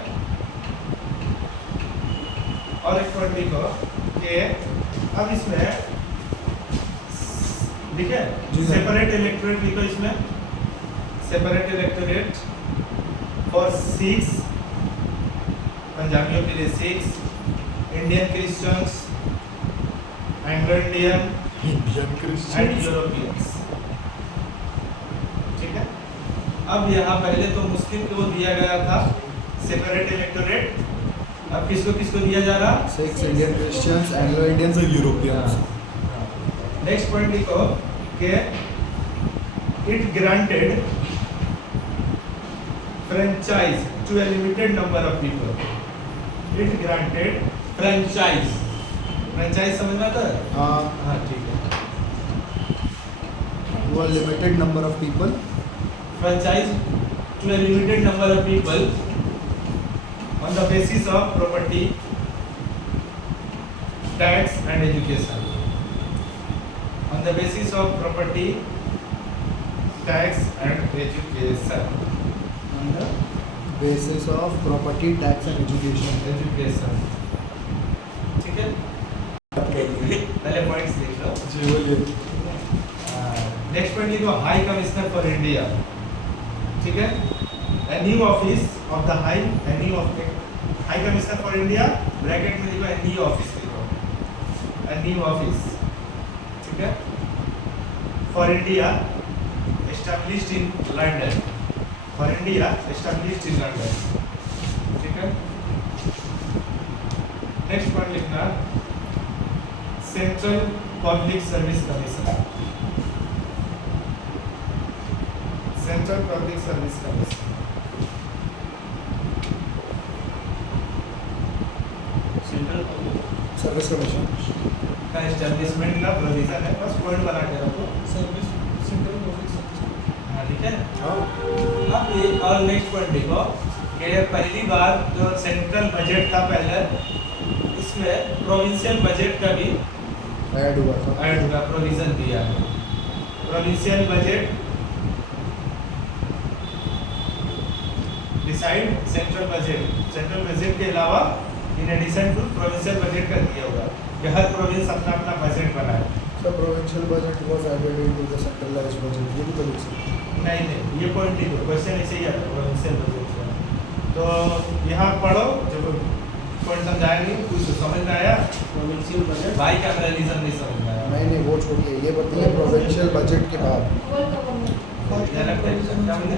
और एक वर्ड लिखो कि अब इसमें लिखे जी सर। सेपरेट इलेक्टोरेट लिखो इसमें सेपरेट इलेक्टोरेट फॉर 6 पंजाबियों के लिए 6 Indian Christians Anglo Indian and Europeans ठीक है अब यहाँ पहले तो मुस्लिम को दिया गया था सेपरेट इलेक्टोरेट अब किसको दिया जा रहा 6 इंडियन क्रिश्चियंस एंग्लो इंडियंस और यूरोपियंस नेक्स्ट पॉइंट लिखो कि it granted franchise to a limited number of people it granted franchise समझ में आता है हाँ हाँ ठीक है वो limited number of people franchise to a limited number of people on the basis of property, tax and education. On the basis of property, tax and education. on the basis of property tax and education Education. ठीक है लिखो high commissioner for India, ठीक है। A new office of the high commissioner for India, bracket में लिखो a new office, लिखो a new office, ठीक है, for India established in London, for India established in London, ठीक है। नेक्स्ट पॉइंट लिखना central public service commission, central public service commission, central service commission का establishment का प्रोविजन है, बस पॉइंट बना के रखो। Service central public service. हाँ ठीक है। हाँ अब ये और नेक्स्ट पॉइंट देखो कि पहली बार जो सेंट्रल बजट था पहले, इसमें प्रोविंशियल बजट का भी ऐड हुआ था। ऐड हुआ, प्रोविजन दिया है। Provincial budget decide central budget के अलावा in addition to provincial budget का दिया होगा कि हर प्रोविंस अपना अपना बजट बनाए। So provincial budget was added into the centralized budget. ये भी तो लिख सकते हैं। नहीं ये पॉइंट लिखो, क्वेश्चन ऐसे ही आता है प्रोविंशियल बजट का। तो यहाँ पढ़ो, जब पॉइंट समझाया नहीं, कुछ समझ में आया? प्रोविंशियल बजट भाई का मेरा रीजन नहीं समझ में आया। नहीं वो छोड़िए, ये बताइए प्रोविंशियल बजट के बाद,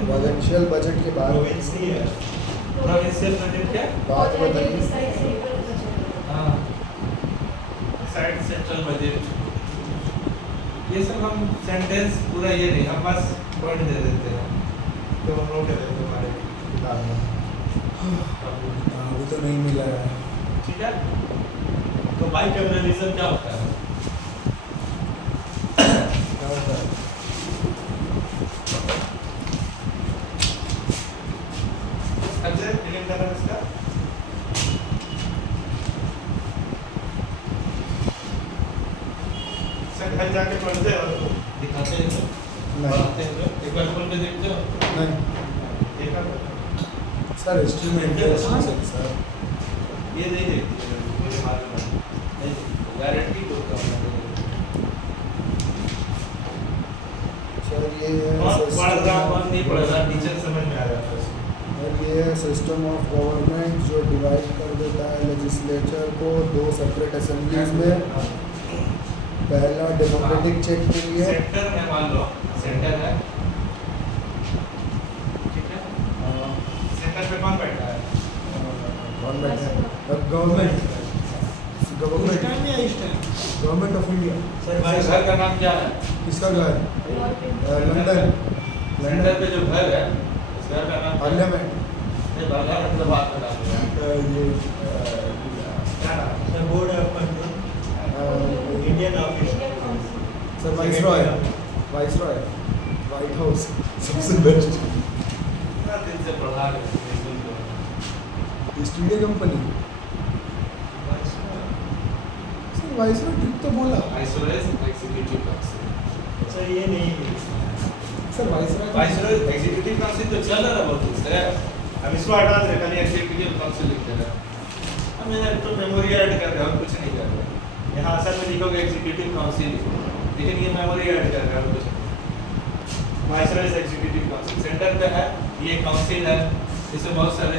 प्रोविंशियल बजट के बाद प्रोविंसी है। प्रोविंशियल बजट क्या? बात बताइए। हाँ, साइड सेंट्रल बजट, ये सब हम सेंटेंस पूरा ये नहीं, हम बस पॉइंट दे देते हैं, तो हम नोट देते हैं तुम्हारे किताब में। अभी तो नहीं मिला है। ठीक है, तो बाइकैमरलिज्म क्या होता है? क्या होता है? अच्छा फिल्म का नाम इसका सर घर जाके पढ़ते हो, दिखाते हैं तो नहीं पढ़ाते हैं, एक बार खोल के देखते हो, नहीं देखा सर, हिस्ट्री में इंटरेस्ट हाँ, नहीं सर। ये नहीं देखती है, मुझे मालूम है, नहीं गारंटी करता हूँ मैं। सर ये है कौन पढ़ रहा system कौन नहीं of- पढ़ रहा टीचर समझ में आ जाता है। और ये है सिस्टम ऑफ गवर्नमेंट जो डिवाइड कर देता है लेजिस्लेचर को दो सेपरेट असेंबलीज में। पहला डेमोक्रेटिक चेक के लिए, सेंटर है, मान लो सेंटर है, ठीक है, सेंटर पे कौन बैठा है? गवर्नमेंट है, गवर्नमेंट इस गवर्नमेंट टाइम या इस टाइम? Government of India. इस घर का नाम क्या है? किसका घर? लंदन। सेंटर पे जो घर है उस घर का नाम क्या है? पार्लियामेंट। ये पार्लियामेंट तो बात कर रहा हूँ। ये क्या नाम? The board of control, Indian office. Sir viceroy, white house सबसे बेस्ट। कितना दिन से पढ़ा रहे हैं बिल्कुल तो। East India company. Sir viceroy ठीक तो बोला। Viceroy executive council. सर ये नहीं sir viceroy viceroy executive council तो चल रहा है बहुत दिन से, हम इसको हटा दे, खाली एग्जीक्यूटिव काउंसिल लिख दे रहे हैं। हम मैंने तो मेमोरी ऐड कर रहे हैं और कुछ नहीं कर रहे हैं। यहाँ असल में लिखोगे एग्जीक्यूटिव काउंसिल, लेकिन ये मेमोरी ऐड कर रहे हैं और कुछ नहीं। वाइसरॉय एग्जीक्यूटिव काउंसिल सेंटर पे है, ये काउंसिल है, इसमें बहुत सारे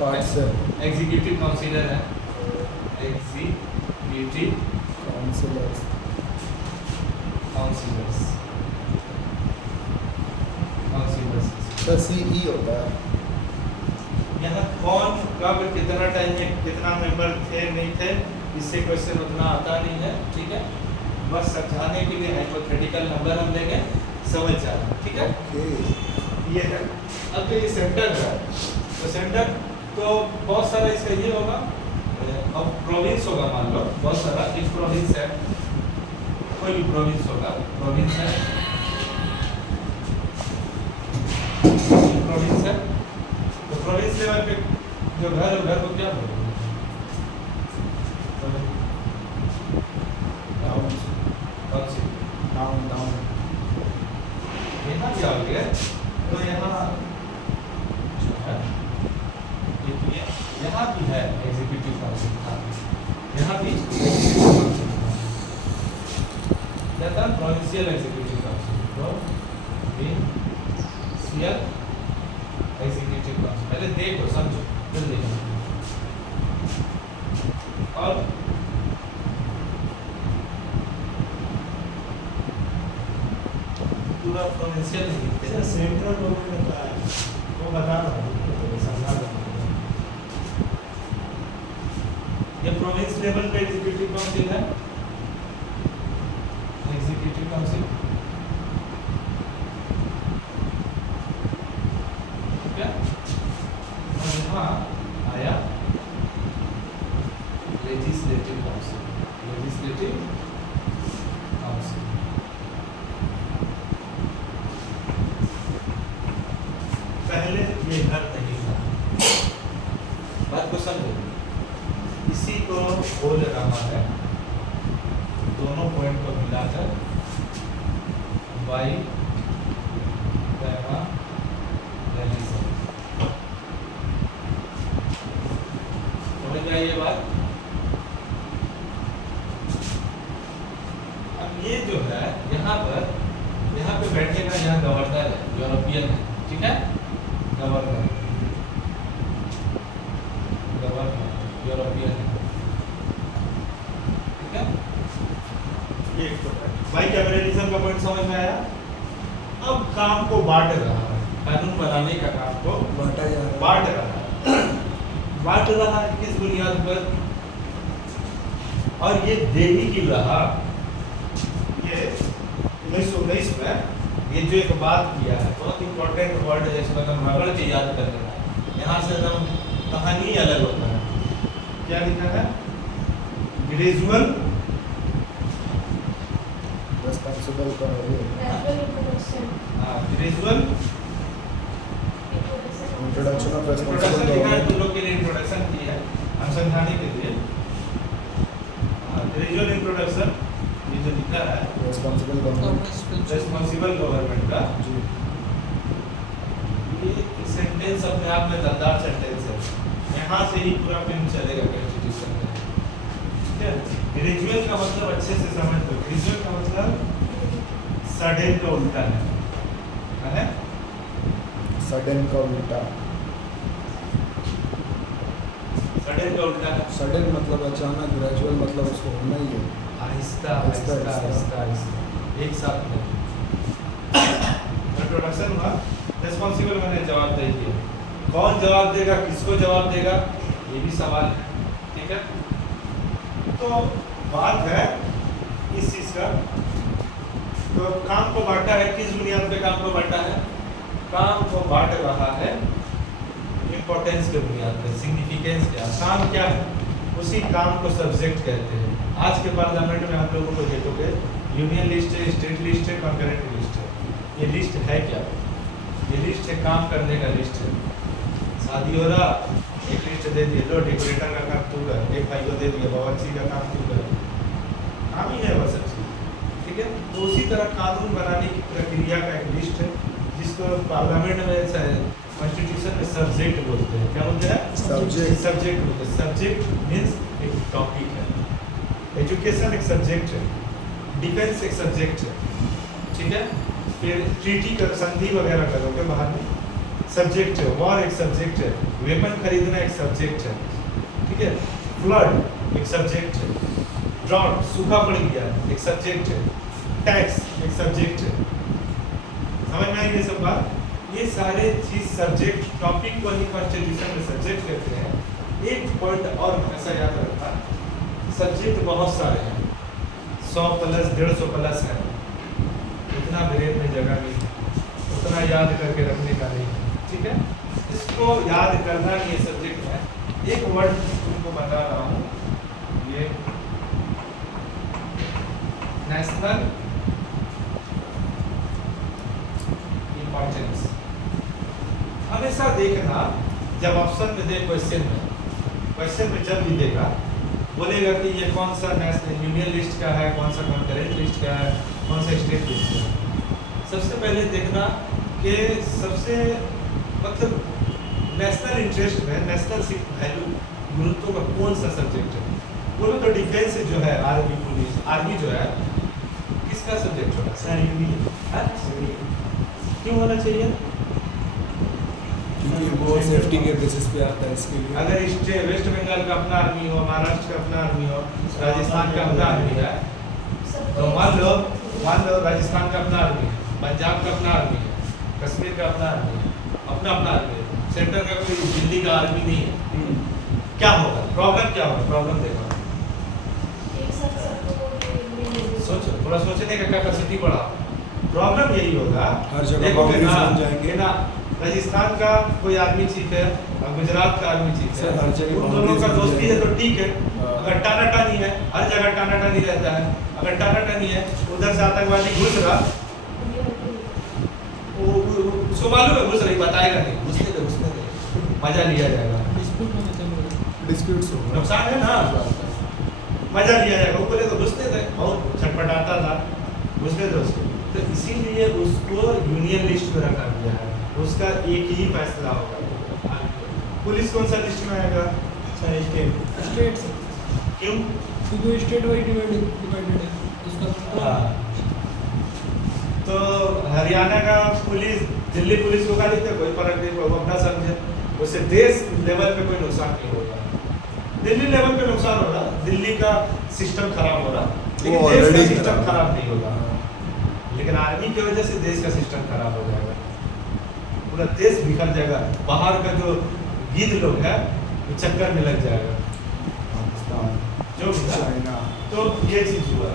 पार्ट्स है। एग्जीक्यूटिव काउंसिलर है, एग्जीक्यूटिव काउंसिलर्स। काउंसिलर्स सर सीई होता है। यहाँ कौन कब कितना टाइम में कितना मेंबर थे नहीं थे, इससे क्वेश्चन उतना आता नहीं है, ठीक है। बस समझाने के लिए हाइपोथेटिकल नंबर हम देंगे, समझ जाना, ठीक है। ओके। ये है, अब तो ये सेंटर है, तो सेंटर तो बहुत सारा इसका ये होगा, अब प्रोविंस होगा, मान लो बहुत सारा, एक प्रोविंस है, कोई भी प्रोविंस होगा, प्रोविंस है, प्रोविंस है, तो प्रोविंस लेवल पे जो घर को क्या बोलोगे? काउंसिल। डाउन। यहाँ क्या हो गया, तो यहाँ जो है ये तो यहाँ भी है एग्जीक्यूटिव काउंसिल था, यहाँ भी एग्जीक्यूटिव काउंसिल था, प्रोविंशियल एग्जीक्यूटिव काउंसिल, तो प्रोविंशियल एग्जीक्यूटिव काउंसिल। पहले देखो समझो फिर देखो। और पूरा प्रोविंशियल नहीं लिखते सर हैं। सेंट्रल गवर्नमेंट का है वो बता रहा हूँ तो समझा रहा हूँ। ये प्रोविंस लेवल पे एग्जीक्यूटिव काउंसिल है, एग्जीक्यूटिव काउंसिल ठीक है। और यहाँ आया लेजिस्लेटिव काउंसिल, लेजिस्लेटिव काउंसिल। पहले ये घर नहीं था, बात को समझो। इसी को बोल रहा है, दोनों पॉइंट को मिलाकर बाई पैरालेलिज्म। समझ में आई ये बात? अब ये जो है यहाँ पे बैठेगा, यहाँ गवर्नर है, यूरोपियन है, ठीक है। गवर्नर यूरोपियन है, ठीक है। ये एक तो बाई कैमरलिज्म का पॉइंट समझ में आया। अब काम को बांट रहा है, कानून बनाने का काम को बांटा जा रहा है। बांट रहा है। बांट रहा है किस बुनियाद पर? और ये दे ही क्यों रहा? ये 1919 में ये जो एक बात किया है, बहुत इंपॉर्टेंट वर्ड है, इसमें हम रगड़ के याद कर लेना है। यहाँ से एकदम कहानी अलग होता है। क्या लिखा है? ग्रेजुअल रिस्पॉन्सिबल का ये gradual introduction of introduction responsible लिखा है, गवर्नमेंट। तुम लोग के लिए इंट्रोडक्शन की है हम समझाने के लिए। ग्रेजुअल इंट्रोडक्शन ये जो लिखा है रिस्पॉन्सिबल गवर्नमेंट रिस्पॉन्सिबल गवर्नमेंट का, जी। ये सेंटेंस अपने आप में दमदार सेंटेंस है। यहाँ से ही पूरा फिल्म चलेगा कॉन्स्टिट्यूशन में, ठीक है। ग्रेजुअल का मतलब अच्छे से समझ लो। ग्रेजुअल का मतलब सडन का उल्टा है सडन का उल्टा। सडन का उल्टा है सडन मतलब अचानक, ग्रेजुअल मतलब उसको होना ही है। आहिस्ता आहिस्ता, आहिस्ता आहिस्ता आहिस्ता एक साथ में। इंट्रोडक्शन हुआ, रिस्पॉन्सिबल मैंने जवाब दे दिया। कौन जवाब देगा, किसको जवाब देगा, ये भी सवाल है, ठीक है। तो बात है इस चीज का, तो काम को बांटा है, किस बुनियाद पे काम को बांटा है? काम को बांट रहा है इंपॉर्टेंस के बुनियाद पे, सिग्निफिकेंस क्या, काम क्या है, उसी काम को सब्जेक्ट कहते हैं। आज के पार्लियामेंट में हम लोगों को देखोगे यूनियन लिस्ट है, स्टेट लिस्ट है, कॉन्करेंट लिस्ट है। ये लिस्ट है क्या? ये लिस्ट है काम करने का लिस्ट है। शादी हो रहा, एक लिस्ट दे दिए, लो डेकोरेटर का काम तू कर, एक भाई को दे दिया बावर्ची का काम तू कर, काम ही है वह सब चीज, ठीक है। तो उसी तरह कानून बनाने की प्रक्रिया का एक लिस्ट है, जिसको पार्लियामेंट में कॉन्स्टिट्यूशन में सब्जेक्ट बोलते हैं। क्या बोलते हैं? सब्जेक्ट। सब्जेक्ट बोलते हैं। सब्जेक्ट मीन्स एक टॉपिक है। एजुकेशन एक सब्जेक्ट है, डिफेंस एक सब्जेक्ट है, ठीक है। फिर ट्रीटी कर, संधि वगैरह करोगे बाहर में, सब्जेक्ट है। वॉर एक सब्जेक्ट है, वेपन खरीदना एक सब्जेक्ट है, ठीक है। फ्लड एक सब्जेक्ट है, ड्रॉट सूखा पड़ गया एक सब्जेक्ट है, टैक्स एक सब्जेक्ट है। समझ में आई ये सब बात? ये सारे चीज सब्जेक्ट, टॉपिक को ही कॉन्स्टिट्यूशन में सब्जेक्ट कहते हैं। एक पॉइंट और हमेशा याद रखना, सब्जेक्ट बहुत सारे हैं, 100 प्लस 150 प्लस है, उतना ब्रेन में जगह नहीं है, उतना याद करके रखने का नहीं है, ठीक है। इसको याद करना नहीं है सब्जेक्ट में। एक वर्ड तुमको बता रहा हूँ, ये नेशनल इंपॉर्टेंस। हमेशा देखना जब ऑप्शन में दे, क्वेश्चन में जब भी देगा बोलेगा कि ये कौन सा नेशनल यूनियन लिस्ट का है, कौन सा कॉन्करेंट लिस्ट का है, कौन सा स्टेट लिस्ट का है। सबसे पहले देखना कि सबसे मतलब नेशनल इंटरेस्ट में, नेशनल वैल्यू गुरुत्व का कौन सा सब्जेक्ट है। बोलो तो डिफेंस जो है, आर्मी पुलिस, आर्मी जो है किसका सब्जेक्ट होगा? सर यूनियन क्यों होना चाहिए? क्योंकि वो सेफ्टी के बेसिस पे आता है इसके लिए। अगर वेस्ट बंगाल का अपना आर्मी हो, महाराष्ट्र का अपना आर्मी हो, राजस्थान का अपना आर्मी है, तो मान लो राजस्थान का अपना आर्मी है, पंजाब का अपना आर्मी है, कश्मीर का अपना आर्मी है, अपना आर्मी है, सेंटर का कोई दिल्ली का आर्मी नहीं है, क्या होगा? प्रॉब्लम क्या होगा? प्रॉब्लम देखो, सोचो, थोड़ा सोचने का कैपेसिटी बढ़ाओ। प्रॉब्लम यही होगा, हर जगह देखोगे boundaries ना, बन जाएंगे। है ना, राजस्थान का कोई आर्मी चीफ है और गुजरात का आर्मी चीफ है, सर, हर जगह उन दोनों का boundaries बन दोस्ती है तो जाएंगे। ठीक है। हाँ। अगर टानाटानी है, हर जगह टानाटानी रहता है, अगर टानाटानी है, उधर से आतंकवादी घुस रहा, उसको मालूम है घुस रही, बताएगा नहीं, घुसने दे, मजा लिया जाएगा, डिस्प्यूट होने चाहिए। डिस्प्यूट्स होगा। नुकसान है ना, मजा लिया जाएगा। वो बोले तो घुसने दे, बहुत छटपटाता था, घुसने दे उसको। तो इसीलिए उसको यूनियन लिस्ट में रखा गया है, उसका एक ही फैसला होगा। पुलिस कौन सा लिस्ट में आएगा? स्टेट से, क्यों? क्योंकि स्टेट वाइज डिवाइडेड है उसका। हाँ। तो हरियाणा का पुलिस दिल्ली पुलिस को गाली दे, कोई फर्क नहीं पड़ेगा, वो अपना समझे, उससे देश लेवल पे कोई नुकसान नहीं होगा। दिल्ली लेवल पे नुकसान हो रहा, दिल्ली का सिस्टम खराब हो रहा, लेकिन वो देश का already सिस्टम खराब खराब नहीं होगा। लेकिन आर्मी की वजह से देश का सिस्टम खराब हो जाएगा, पूरा देश बिखर जाएगा, बाहर का जो गिद्ध लोग है वो चक्कर में लग जाएगा, पाकिस्तान, जो भी था। चाइना। तो ये चीज हुआ।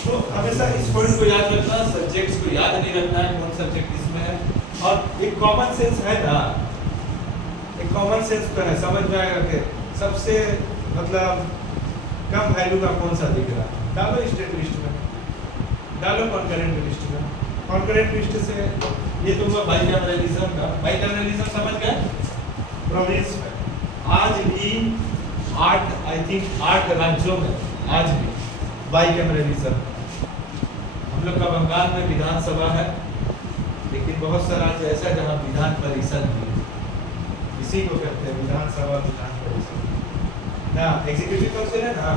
तो हमेशा इस पॉइंट को याद रखना, सब्जेक्ट्स को याद नहीं रखना है कौन सब्जेक्ट इसमें है, और एक कॉमन सेंस है ना, एक कॉमन सेंस तो है, समझ में आएगा कि सबसे मतलब कम वैल्यू का कौन सा दिख रहा है, डालो स्टेट लिस्ट में, डालो कॉन्करेंट लिस्ट में। कॉन्करेंट लिस्ट से ये तो हुआ बाइकैमरलिज्म का। बाइकैमरलिज्म समझ गए? प्रोविंस में आज भी 8 राज्यों में आज भी बाइकैमरलिज्म। हम लोग का बंगाल में विधानसभा है, लेकिन बहुत सा राज्य ऐसा जहाँ विधान परिषद भी है। इसी को कहते हैं विधानसभा, विधान परिषद ना, एग्जीक्यूटिव काउंसिल है ना,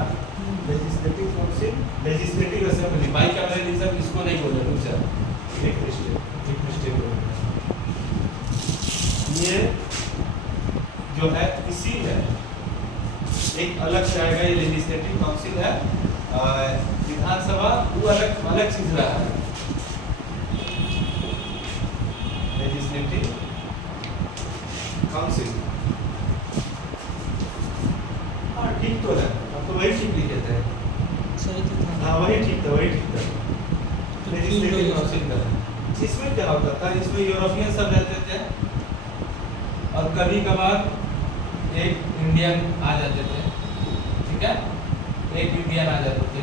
legislative council, legislative assembly. Bicameralism इसको नहीं बोले, रुक जा, एक मिस्टेक हो गया। ये जो है इसी है, एक अलग से आएगा, ये लेजिस्लेटिव काउंसिल है, विधानसभा वो अलग चीज रहा है। लेजिस्लेटिव काउंसिल, हाँ ठीक तो है, अब तो वही ठीक लिखे थे, सही तो था। हाँ वही ठीक था, लेजिस्लेटिव काउंसिल का। इसमें क्या होता था, इसमें यूरोपियन सब रहते थे और कभी कभार एक इंडियन आ जाते थे, ठीक है, एक इंडियन आ जाते थे।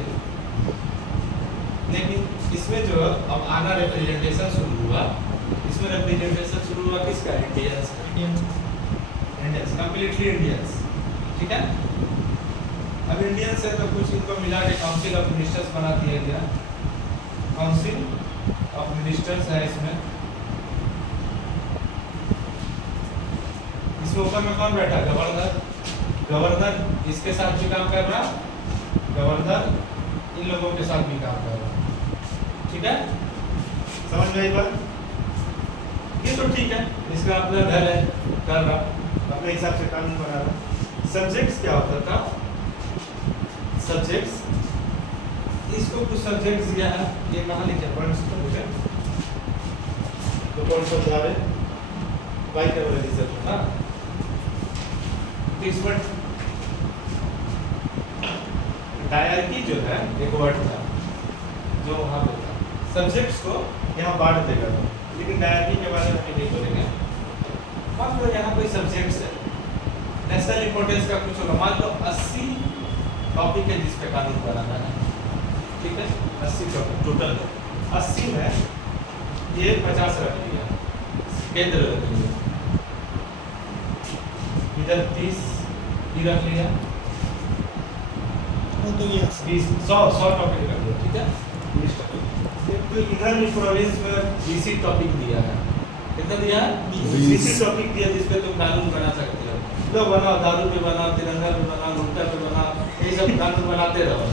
लेकिन इसमें जो अब आना रिप्रेजेंटेशन शुरू हुआ, इसमें रिप्रेजेंटेशन शुरू हुआ किसका? इंडियंस का, इंडियंस, कंप्लीटली इंडियंस, ठीक है। अब इंडियंस है तो कुछ इनको मिला के काउंसिल ऑफ मिनिस्टर्स बना दिया गया, काउंसिल ऑफ मिनिस्टर्स है इसमें। इसमें ऊपर में कौन बैठा? गवर्नर। गवर्नर इसके साथ भी काम कर रहा, गवर्नर इन लोगों के साथ भी काम कर रहा, ठीक है, समझ में आई बात? ये तो ठीक है, इसका अपना घर है, कर रहा, अपने हिसाब से कानून बना रहा। सब्जेक्ट्स क्या होता था? सब्जेक्ट्स, इसको कुछ सब्जेक्ट्स दिया है, ये कहाँ लिखे पॉइंट्स तो मुझे तो पॉइंट्स बता रहे बाइकैमरलिज्म, हाँ। तो इसमें डायरकी जो है एक वर्ड था जो वहाँ पे था, सब्जेक्ट्स को यहाँ बांट देगा तो, लेकिन डायरकी के बारे में हम नहीं बोलेंगे। मान लो यहाँ कोई सब्जेक्ट्स है, नेशनल इंपॉर्टेंस का कुछ होगा, मान लो 80 टॉपिक है जिस पे कानून बनाना है, ठीक है, 80 टॉपिक टोटल है, 80 में ये 50 रख लिया, केंद्र रख लिया, इधर 30 भी रख लिया, तो ये 100 टॉपिक रख लिया, ठीक है, 20 टॉपिक। तो इधर भी प्रोविंस में 20 टॉपिक दिया है, कितना दिया है? 20 टॉपिक दिया जिसपे तुम कानून बना सकते हो। लो बनाओ, दारू पे बनाओ, तिरंगा पे बनाओ, गुटखा पे बनाओ, ये सब कानून बनाते रहो,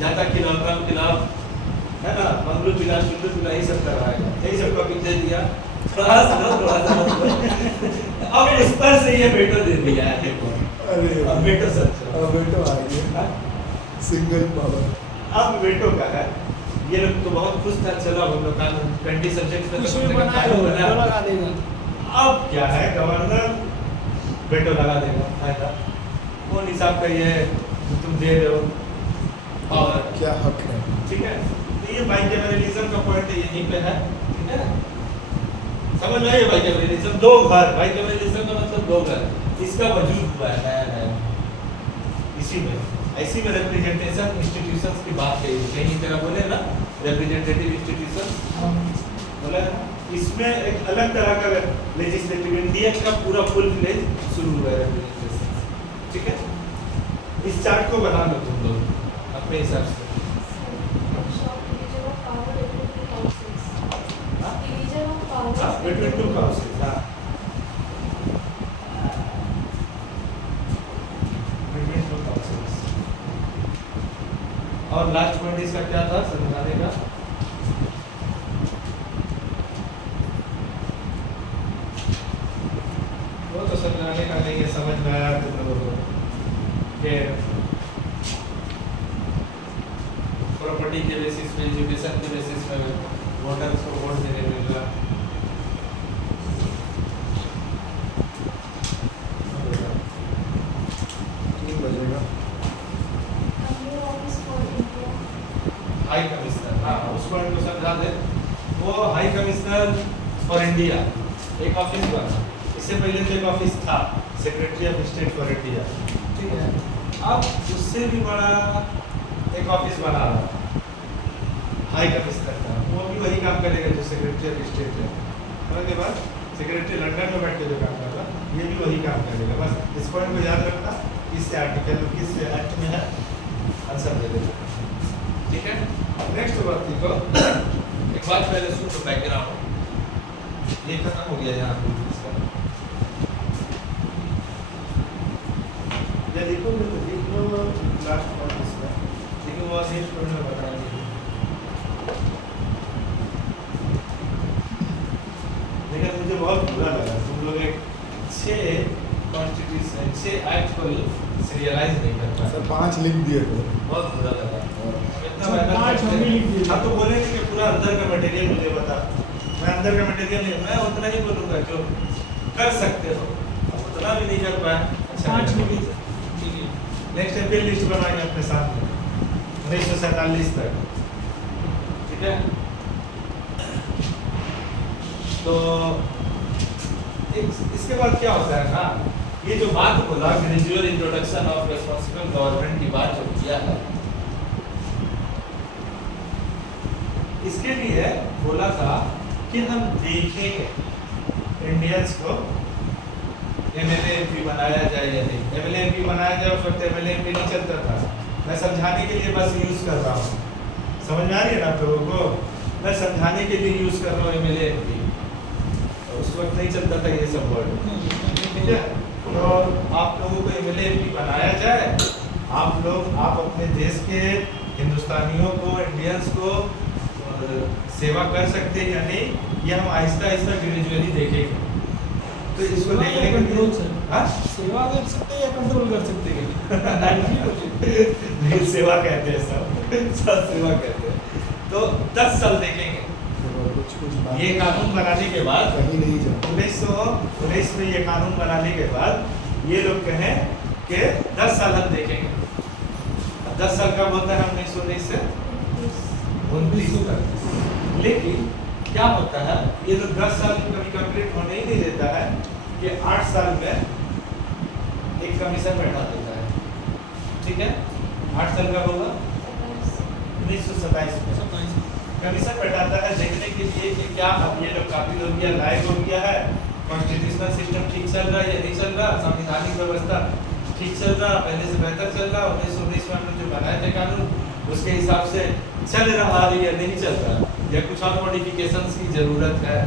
जाता खिलाओ, काम खिलाओ, है ना, मंगलू पिला, शुद्ध पिला, यही सब करवाएगा, यही सब टॉपिक दे दिया। हंस लो थोड़ा सा अब उस पर से ये बेटो दे दिया है देखो अरे अब बेटो सच अब बेटो आ गया सिंगल पावर। अब बेटो का है, ये लोग तो बहुत खुश था, चलो हम लोग कानून 20 सब्जेक्ट में कुछ तो भी कम से कम बना कानून लो बना। तो लगा देगा। अब क्या है, गवर्नर बेटो लगा देगा, फायदा कौन हिसाब का ये तुम दे रहे हो पावर, क्या हक है? ठीक है। तो ये बाइकैमरलिज्म का पॉइंट यहीं पे है, ठीक है ना, समझ में आइए। बाइकैमरलिज्म दो घर, बाइकैमरलिज्म का मतलब दो घर, इसका वजूद हुआ है नया नया इसी में, ऐसी में रिप्रेजेंटेशन इंस्टीट्यूशंस की बात कही, कहीं तरह बोले ना रिप्रेजेंटेटिव इंस्टीट्यूशन बोला है ना, इसमें एक अलग तरह का लेजिस्लेटिव इंडिया का पूरा फुल फ्लेज शुरू हुआ है रिप्रेजेंटेशन, ठीक है। इस चार्ट को बना लो तुम लोग अपने हिसाब से। Between two houses, हाँ। Between two houses। और लास्ट पॉइंट इसका क्या था समझाने का? वो तो समझाने का नहीं है, समझ में आया तुम लोगों को कि प्रॉपर्टी के बेसिस पे, एजुकेशन के बेसिस पे वोटर्स को वोट देने मिलेगा। 3 बजेगा। हाई कमिश्नर, हाँ उस पॉइंट को समझा दे। वो हाई कमिश्नर फॉर इंडिया एक ऑफिस बना, इससे पहले तो एक ऑफिस था secretary of state for India, ठीक है। अब उससे भी बड़ा एक ऑफिस बना रहा हाई कमिश्नर का, वो भी वही काम करेगा जो सेक्रेटरी ऑफ स्टेट है। और के बाद सेक्रेटरी लंदन में बैठ के जो काम कर रहा ये भी वही काम करेगा। बस इस पॉइंट को याद रखना, किस आर्टिकल किस एक्ट में है, आंसर दे देना, ठीक है। नेक्स्ट बात देखो, एक बात पहले सुन लो बैकग्राउंड, ये खत्म हो गया यहाँ पे इसका, ये देखो तो देख लो लास्ट पॉइंट इसका, लेकिन वो नेक्स्ट पॉइंट में बताएंगे। लेकिन मुझे बहुत बुरा लगा तुम लोग एक 6 कॉन्स्टिट्यूशन 6 एक्ट को सीरियलाइज नहीं कर पाए, सर 5 लिख दिए तो बहुत बुरा लगा। इतना सर, मेहनत 5 हम भी लिख दिए। आप तो बोले नहीं कि पूरा अंदर का मटेरियल मुझे बता, मैं अंदर का मटेरियल नहीं, मैं उतना ही बोलूँगा जो कर सकते हो, अब उतना भी नहीं कर पाए। अच्छा 5 नहीं लिख लगा। दिए। नेक्स्ट फिर लिस्ट बनाएंगे अपने सामने 1947 तक, ठीक है। तो इसके बाद क्या होता है ना, ये जो बात बोला gradual introduction of responsible government की बात जो किया है, इसके लिए बोला था कि हम देखेंगे इंडियंस को एमएलए एमपी बनाया जाए या नहीं। एमएलए एमपी बनाया जाए, उस वक्त एमएलए एमपी नहीं चलता था, मैं समझाने के लिए बस यूज कर रहा हूँ, समझ में आ रही है ना आप लोगों को, मैं समझाने के लिए यूज कर रहा हूँ एमएलए एमपी, उस वक्त नहीं चलता था ये सब वर्ड, ठीक है। तो आप लोगों को एमएलए एमपी बनाया जाए, आप लोग आप अपने देश के हिंदुस्तानियों को, इंडियंस को सेवा कर सकते हैं या नहीं, ये हम आहिस्ता आहिस्ता ग्रेजुअली देखेंगे। तो इसको सेवा देखने या के कंट्रोल लिए सर? हाँ? सेवा कर सकते हैं या कंट्रोल कर सकते हैं? नहीं, सेवा कहते हैं सब सेवा कहते हैं। तो 10 साल देखेंगे कुछ ये कानून बनाने के बाद, कहीं नहीं जाता। 1919 में ये कानून बनाने के बाद ये लोग कहें कि 10 साल हम देखेंगे। अब 10 साल कब होता है? 1919 से 29 तक। लेकिन क्या होता है, ये लोग 10 साल कभी कंप्लीट होने ही नहीं देता है कि 8 साल में एक कमीशन बैठा देता है, ठीक है। 8 साल का होगा 1927 में कमीशन बैठाता है देखने के लिए कि क्या अब ये लोग काबिल हो गया, लायक हो गया है, कॉन्स्टिट्यूशनल सिस्टम ठीक चल रहा है या नहीं चल रहा, संवैधानिक व्यवस्था ठीक चल रहा, पहले से बेहतर चल रहा, 1919 में हमने जो बनाए थे कानून उसके हिसाब से चल रहा है या नहीं चल रहा, या कुछ और मॉडिफिकेशंस की जरूरत है।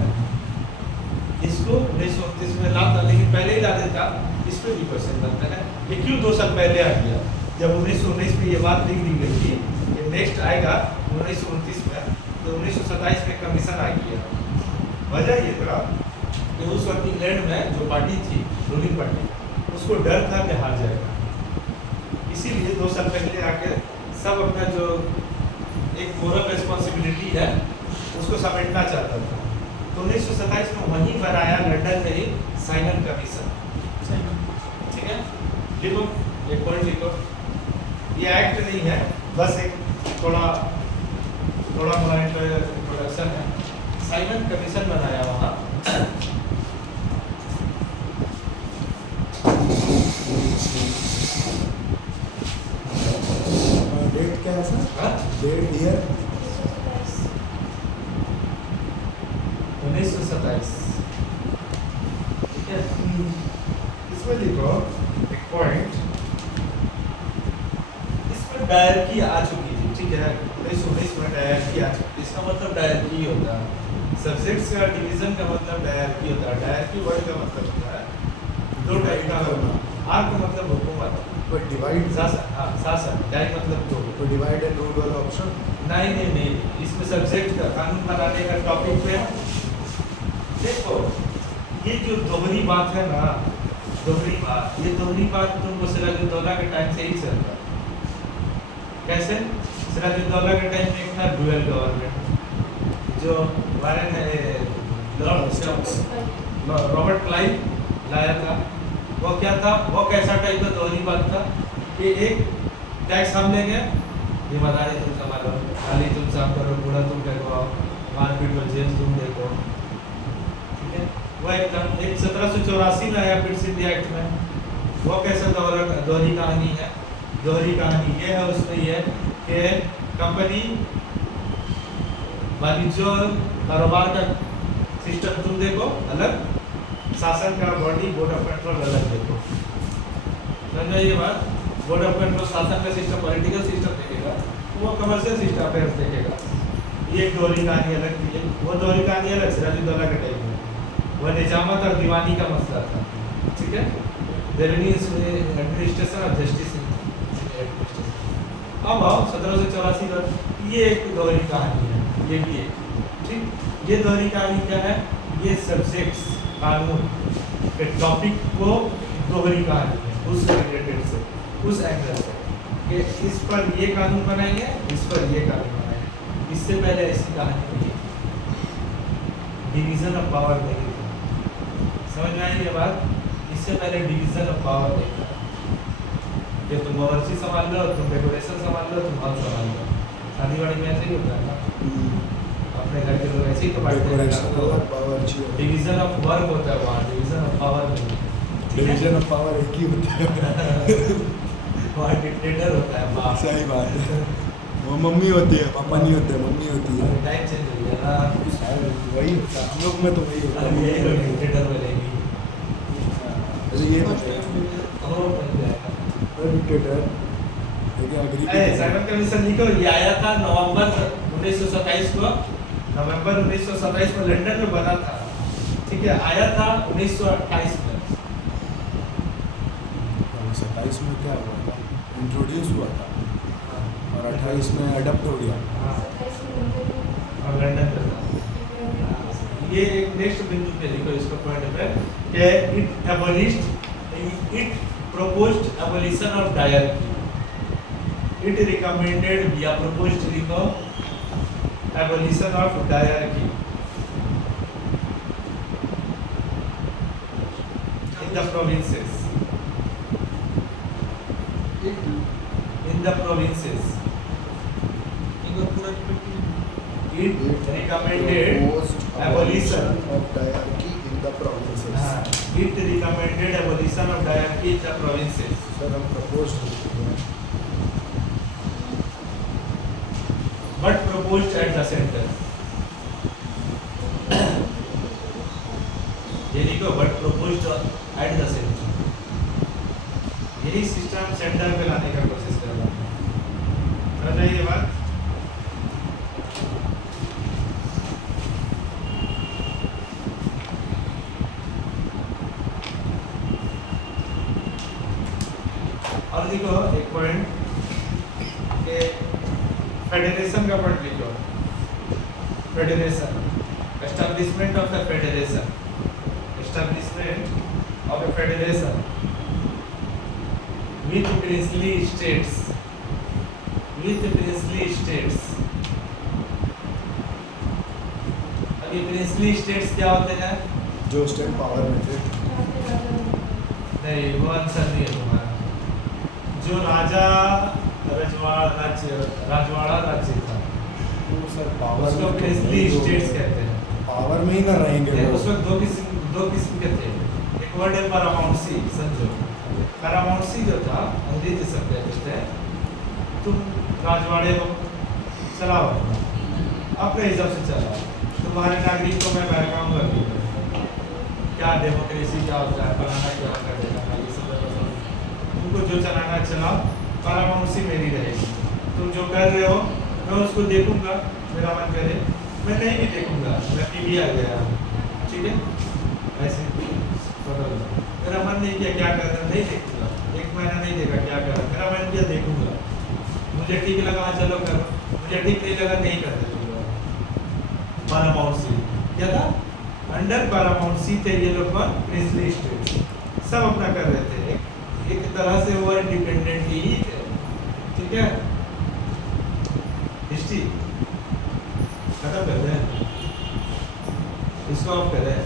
इसको 1929 में लाता, लेकिन पहले ही ला देता, इस पर भी क्वेश्चन बनता है कि क्यों 2 साल पहले आ गया, जब 1919 में ये बात लिख दी गई थी कि नेक्स्ट आएगा 1929 में, तो 1927 में कमीशन आ गया। वजह ये था कि उस वक्त इंग्लैंड में जो पार्टी थी, रूलिंग पार्टी, उसको डर था कि हार जाएगा, इसीलिए 2 साल पहले आके सब अपना जो एक मोरल रिस्पॉन्सिबिलिटी है उसको समेटना चाहता था। तो 1927 में वहीं पर आया लंदन में ही साइमन कमीशन। ठीक है, लिखो एक पॉइंट लिखो, ये एक्ट नहीं है, बस एक थोड़ा मोड़ा इंट्रोडक्शन है। साइमन कमीशन बनाया वहाँ, डेट क्या है सर? हाँ? Date year 1927। ठीक है, इसमें लिखो एक पॉइंट, इसमें डायरकी आ चुकी थी। ठीक है, 1919 में डायरकी आ चुकी, इसका मतलब डायरकी होता है, सब्जेक्ट्स का डिवीजन का मतलब डायरकी होता है। डायरकी वर्ड का मतलब होता है 2 टाइप का होना, आर का मतलब हुकूमत, पर डिवाइड शासन, हाँ शासन, डाई मतलब दो। तो डिवाइड एंड रूल वाला ऑप्शन नहीं, इसमें सब्जेक्ट का कानून बनाने का टॉपिक पे देखो, ये जो दोहरी बात है ना, ये दोहरी बात तुमको सिराजुद्दौला के टाइम से ही चल रहा है। कैसे? सिराजुद्दौला के टाइम में एक था डुअल गवर्नमेंट, जो रॉबर्ट क्लाइव लाया था। वो क्या था? वो कैसा टाइप का दोहरी बात था कि एक टैक्स हम लेंगे, जिम्मेदारी तुम संभालो, खाली तुम साफ करो, कूड़ा तुम फेंको, मारपीट और जेल तुम देखो। ठीक है, वो एकदम एक 1784 में आया फिर सिंधी एक्ट में। वो कैसे दोहरी कहानी है? दोहरी कहानी ये है, उसमें ये कि कंपनी वाणिज्य कारोबार का सिस्टम तुम देखो अलग, शासन का बॉडी बोर्ड ऑफ कंट्रोल अलग देखो। समझो ये बात? बोर्ड ऑफ कंट्रोल शासन का सिस्टम पॉलिटिकल सिस्टम देखेगा, वो कमर्शियल सिस्टम अफेयर्स देखेगा। ये एक दोहरी कहानी अलग थी, वो दोहरी कहानी अलग सिराजुद्दौला के टाइम में, वह निजामत और दीवानी का मसला था। ठीक है, रेवेन्यू एडमिनिस्ट्रेशन और जस्टिस एडमिनिस्ट्रेशन। अब आओ 1784 का, ये एक दोहरी कहानी है, ये भी है। ठीक, ये दोहरी कहानी क्या है? ये सब्जेक्ट्स कानून के टॉपिक को दोहरी कहानी है, उस रिलेटेड से, उस एंगल से कि इस पर ये कानून बनाएंगे, इस पर ये कानून बनाएंगे। इससे पहले ऐसी कहानी नहीं थी, डिवीजन ऑफ पावर नहीं था। समझ में आई ये बात? इससे पहले डिवीजन ऑफ पावर नहीं था कि तुम बावर्ची संभाल लो, तुम डेकोरेशन संभाल लो, तुम हॉल संभाल लो। शादी वाड़ी में ऐसे ही होता है ना, अपने घर के लोग ऐसे ही तो बांटते हैं। डिवीजन ऑफ वर्क होता है वहाँ, डिवीजन ऑफ पावर नहीं। डिवीजन ऑफ पावर एक ही होता है। वहाँ डिक्टेटर होता है बाप। सही बात है, वो मम्मी होती है, पापा नहीं होते, मम्मी होती है। टाइम चेंज हो गया ना, वही होता है, हम लोग में तो वही होता अब यही लोग है। डिक्टेटर बनेंगी। ये हम लोग बन जाएगा। डिक्टेटर एग्री साइमन कमीशन लिखो, ये आया था नवंबर 1927 को, नवंबर 1927 में लंदन में बना था। ठीक है, आया था 1928 में। 27 में क्या हुआ था? इंट्रोड्यूस हुआ था और 28 में अडप्ट हो गया। हाँ, और लंदन में था। ये एक नेक्स्ट बिंदु पे लिखो इसको पॉइंट पे कि it proposed abolition of diarchy. It recommended या proposed लिखो abolition of diarchy in the provinces. In the provinces. It recommended abolition of diarchy in the provinces. It recommended abolition of diarchy in the provinces. Sir हम propose But proposed at the center. ये लिखो, but proposed at the center. यही system centre पे लाने का कोशिश कर रहा है। समझ रही है बात? और देखो एक पॉइंट के फेडरेशन का पॉइंट लिखो। Federation Establishment of a federation. Establishment of a federation with princely states. With princely states. अब ये princely states क्या होते हैं? जो स्टेट पावर में थे नहीं, वो आंसर नहीं है तुम्हारा। जो राजा राजवाड़ा राज्य था, वो सर उसको प्रिंसली स्टेट्स कहते हैं। पावर में ही ना रहेंगे ये वो। उस वक्त दो किस्म के थे। एक वर्ड है पैरामाउंसी, समझो। पैरामाउंसी जो था अंग्रेजी शब्द है, कहते हैं तुम राजवाड़े को चलाओ अपने हिसाब से चलाओ, तुम्हारे नागरिक को मैं बहकाऊंगा भी, क्या डेमोक्रेसी क्या होता है, फलाना क्या कर देना, ये सब तुमको जो चलाना है चलाओ, पैरामाउंसी मेरी रहेगी। तुम जो कर रहे हो मैं उसको देखूंगा, मेरा मन करे मैं नहीं भी देखूंगा, मैं टीवी आ गया, ठीक है, ऐसे बदल दो। मेरा मन नहीं किया क्या कर रहा नहीं देखूंगा, एक महीना नहीं देखा क्या कर रहा, मेरा मन किया देखूंगा, मुझे ठीक लगा हाँ चलो करो, मुझे ठीक नहीं लगा नहीं कर देते। पैरामाउंसी क्या था? अंडर पैरामाउंसी थे ये लोग, प्रिंसली स्टेट्स सब अपना कर रहे थे, एक तरह से वो इंडिपेंडेंट ही थे, ठीक है। हिस्ट्री खत्म कर दें, इसको ऑफ करें।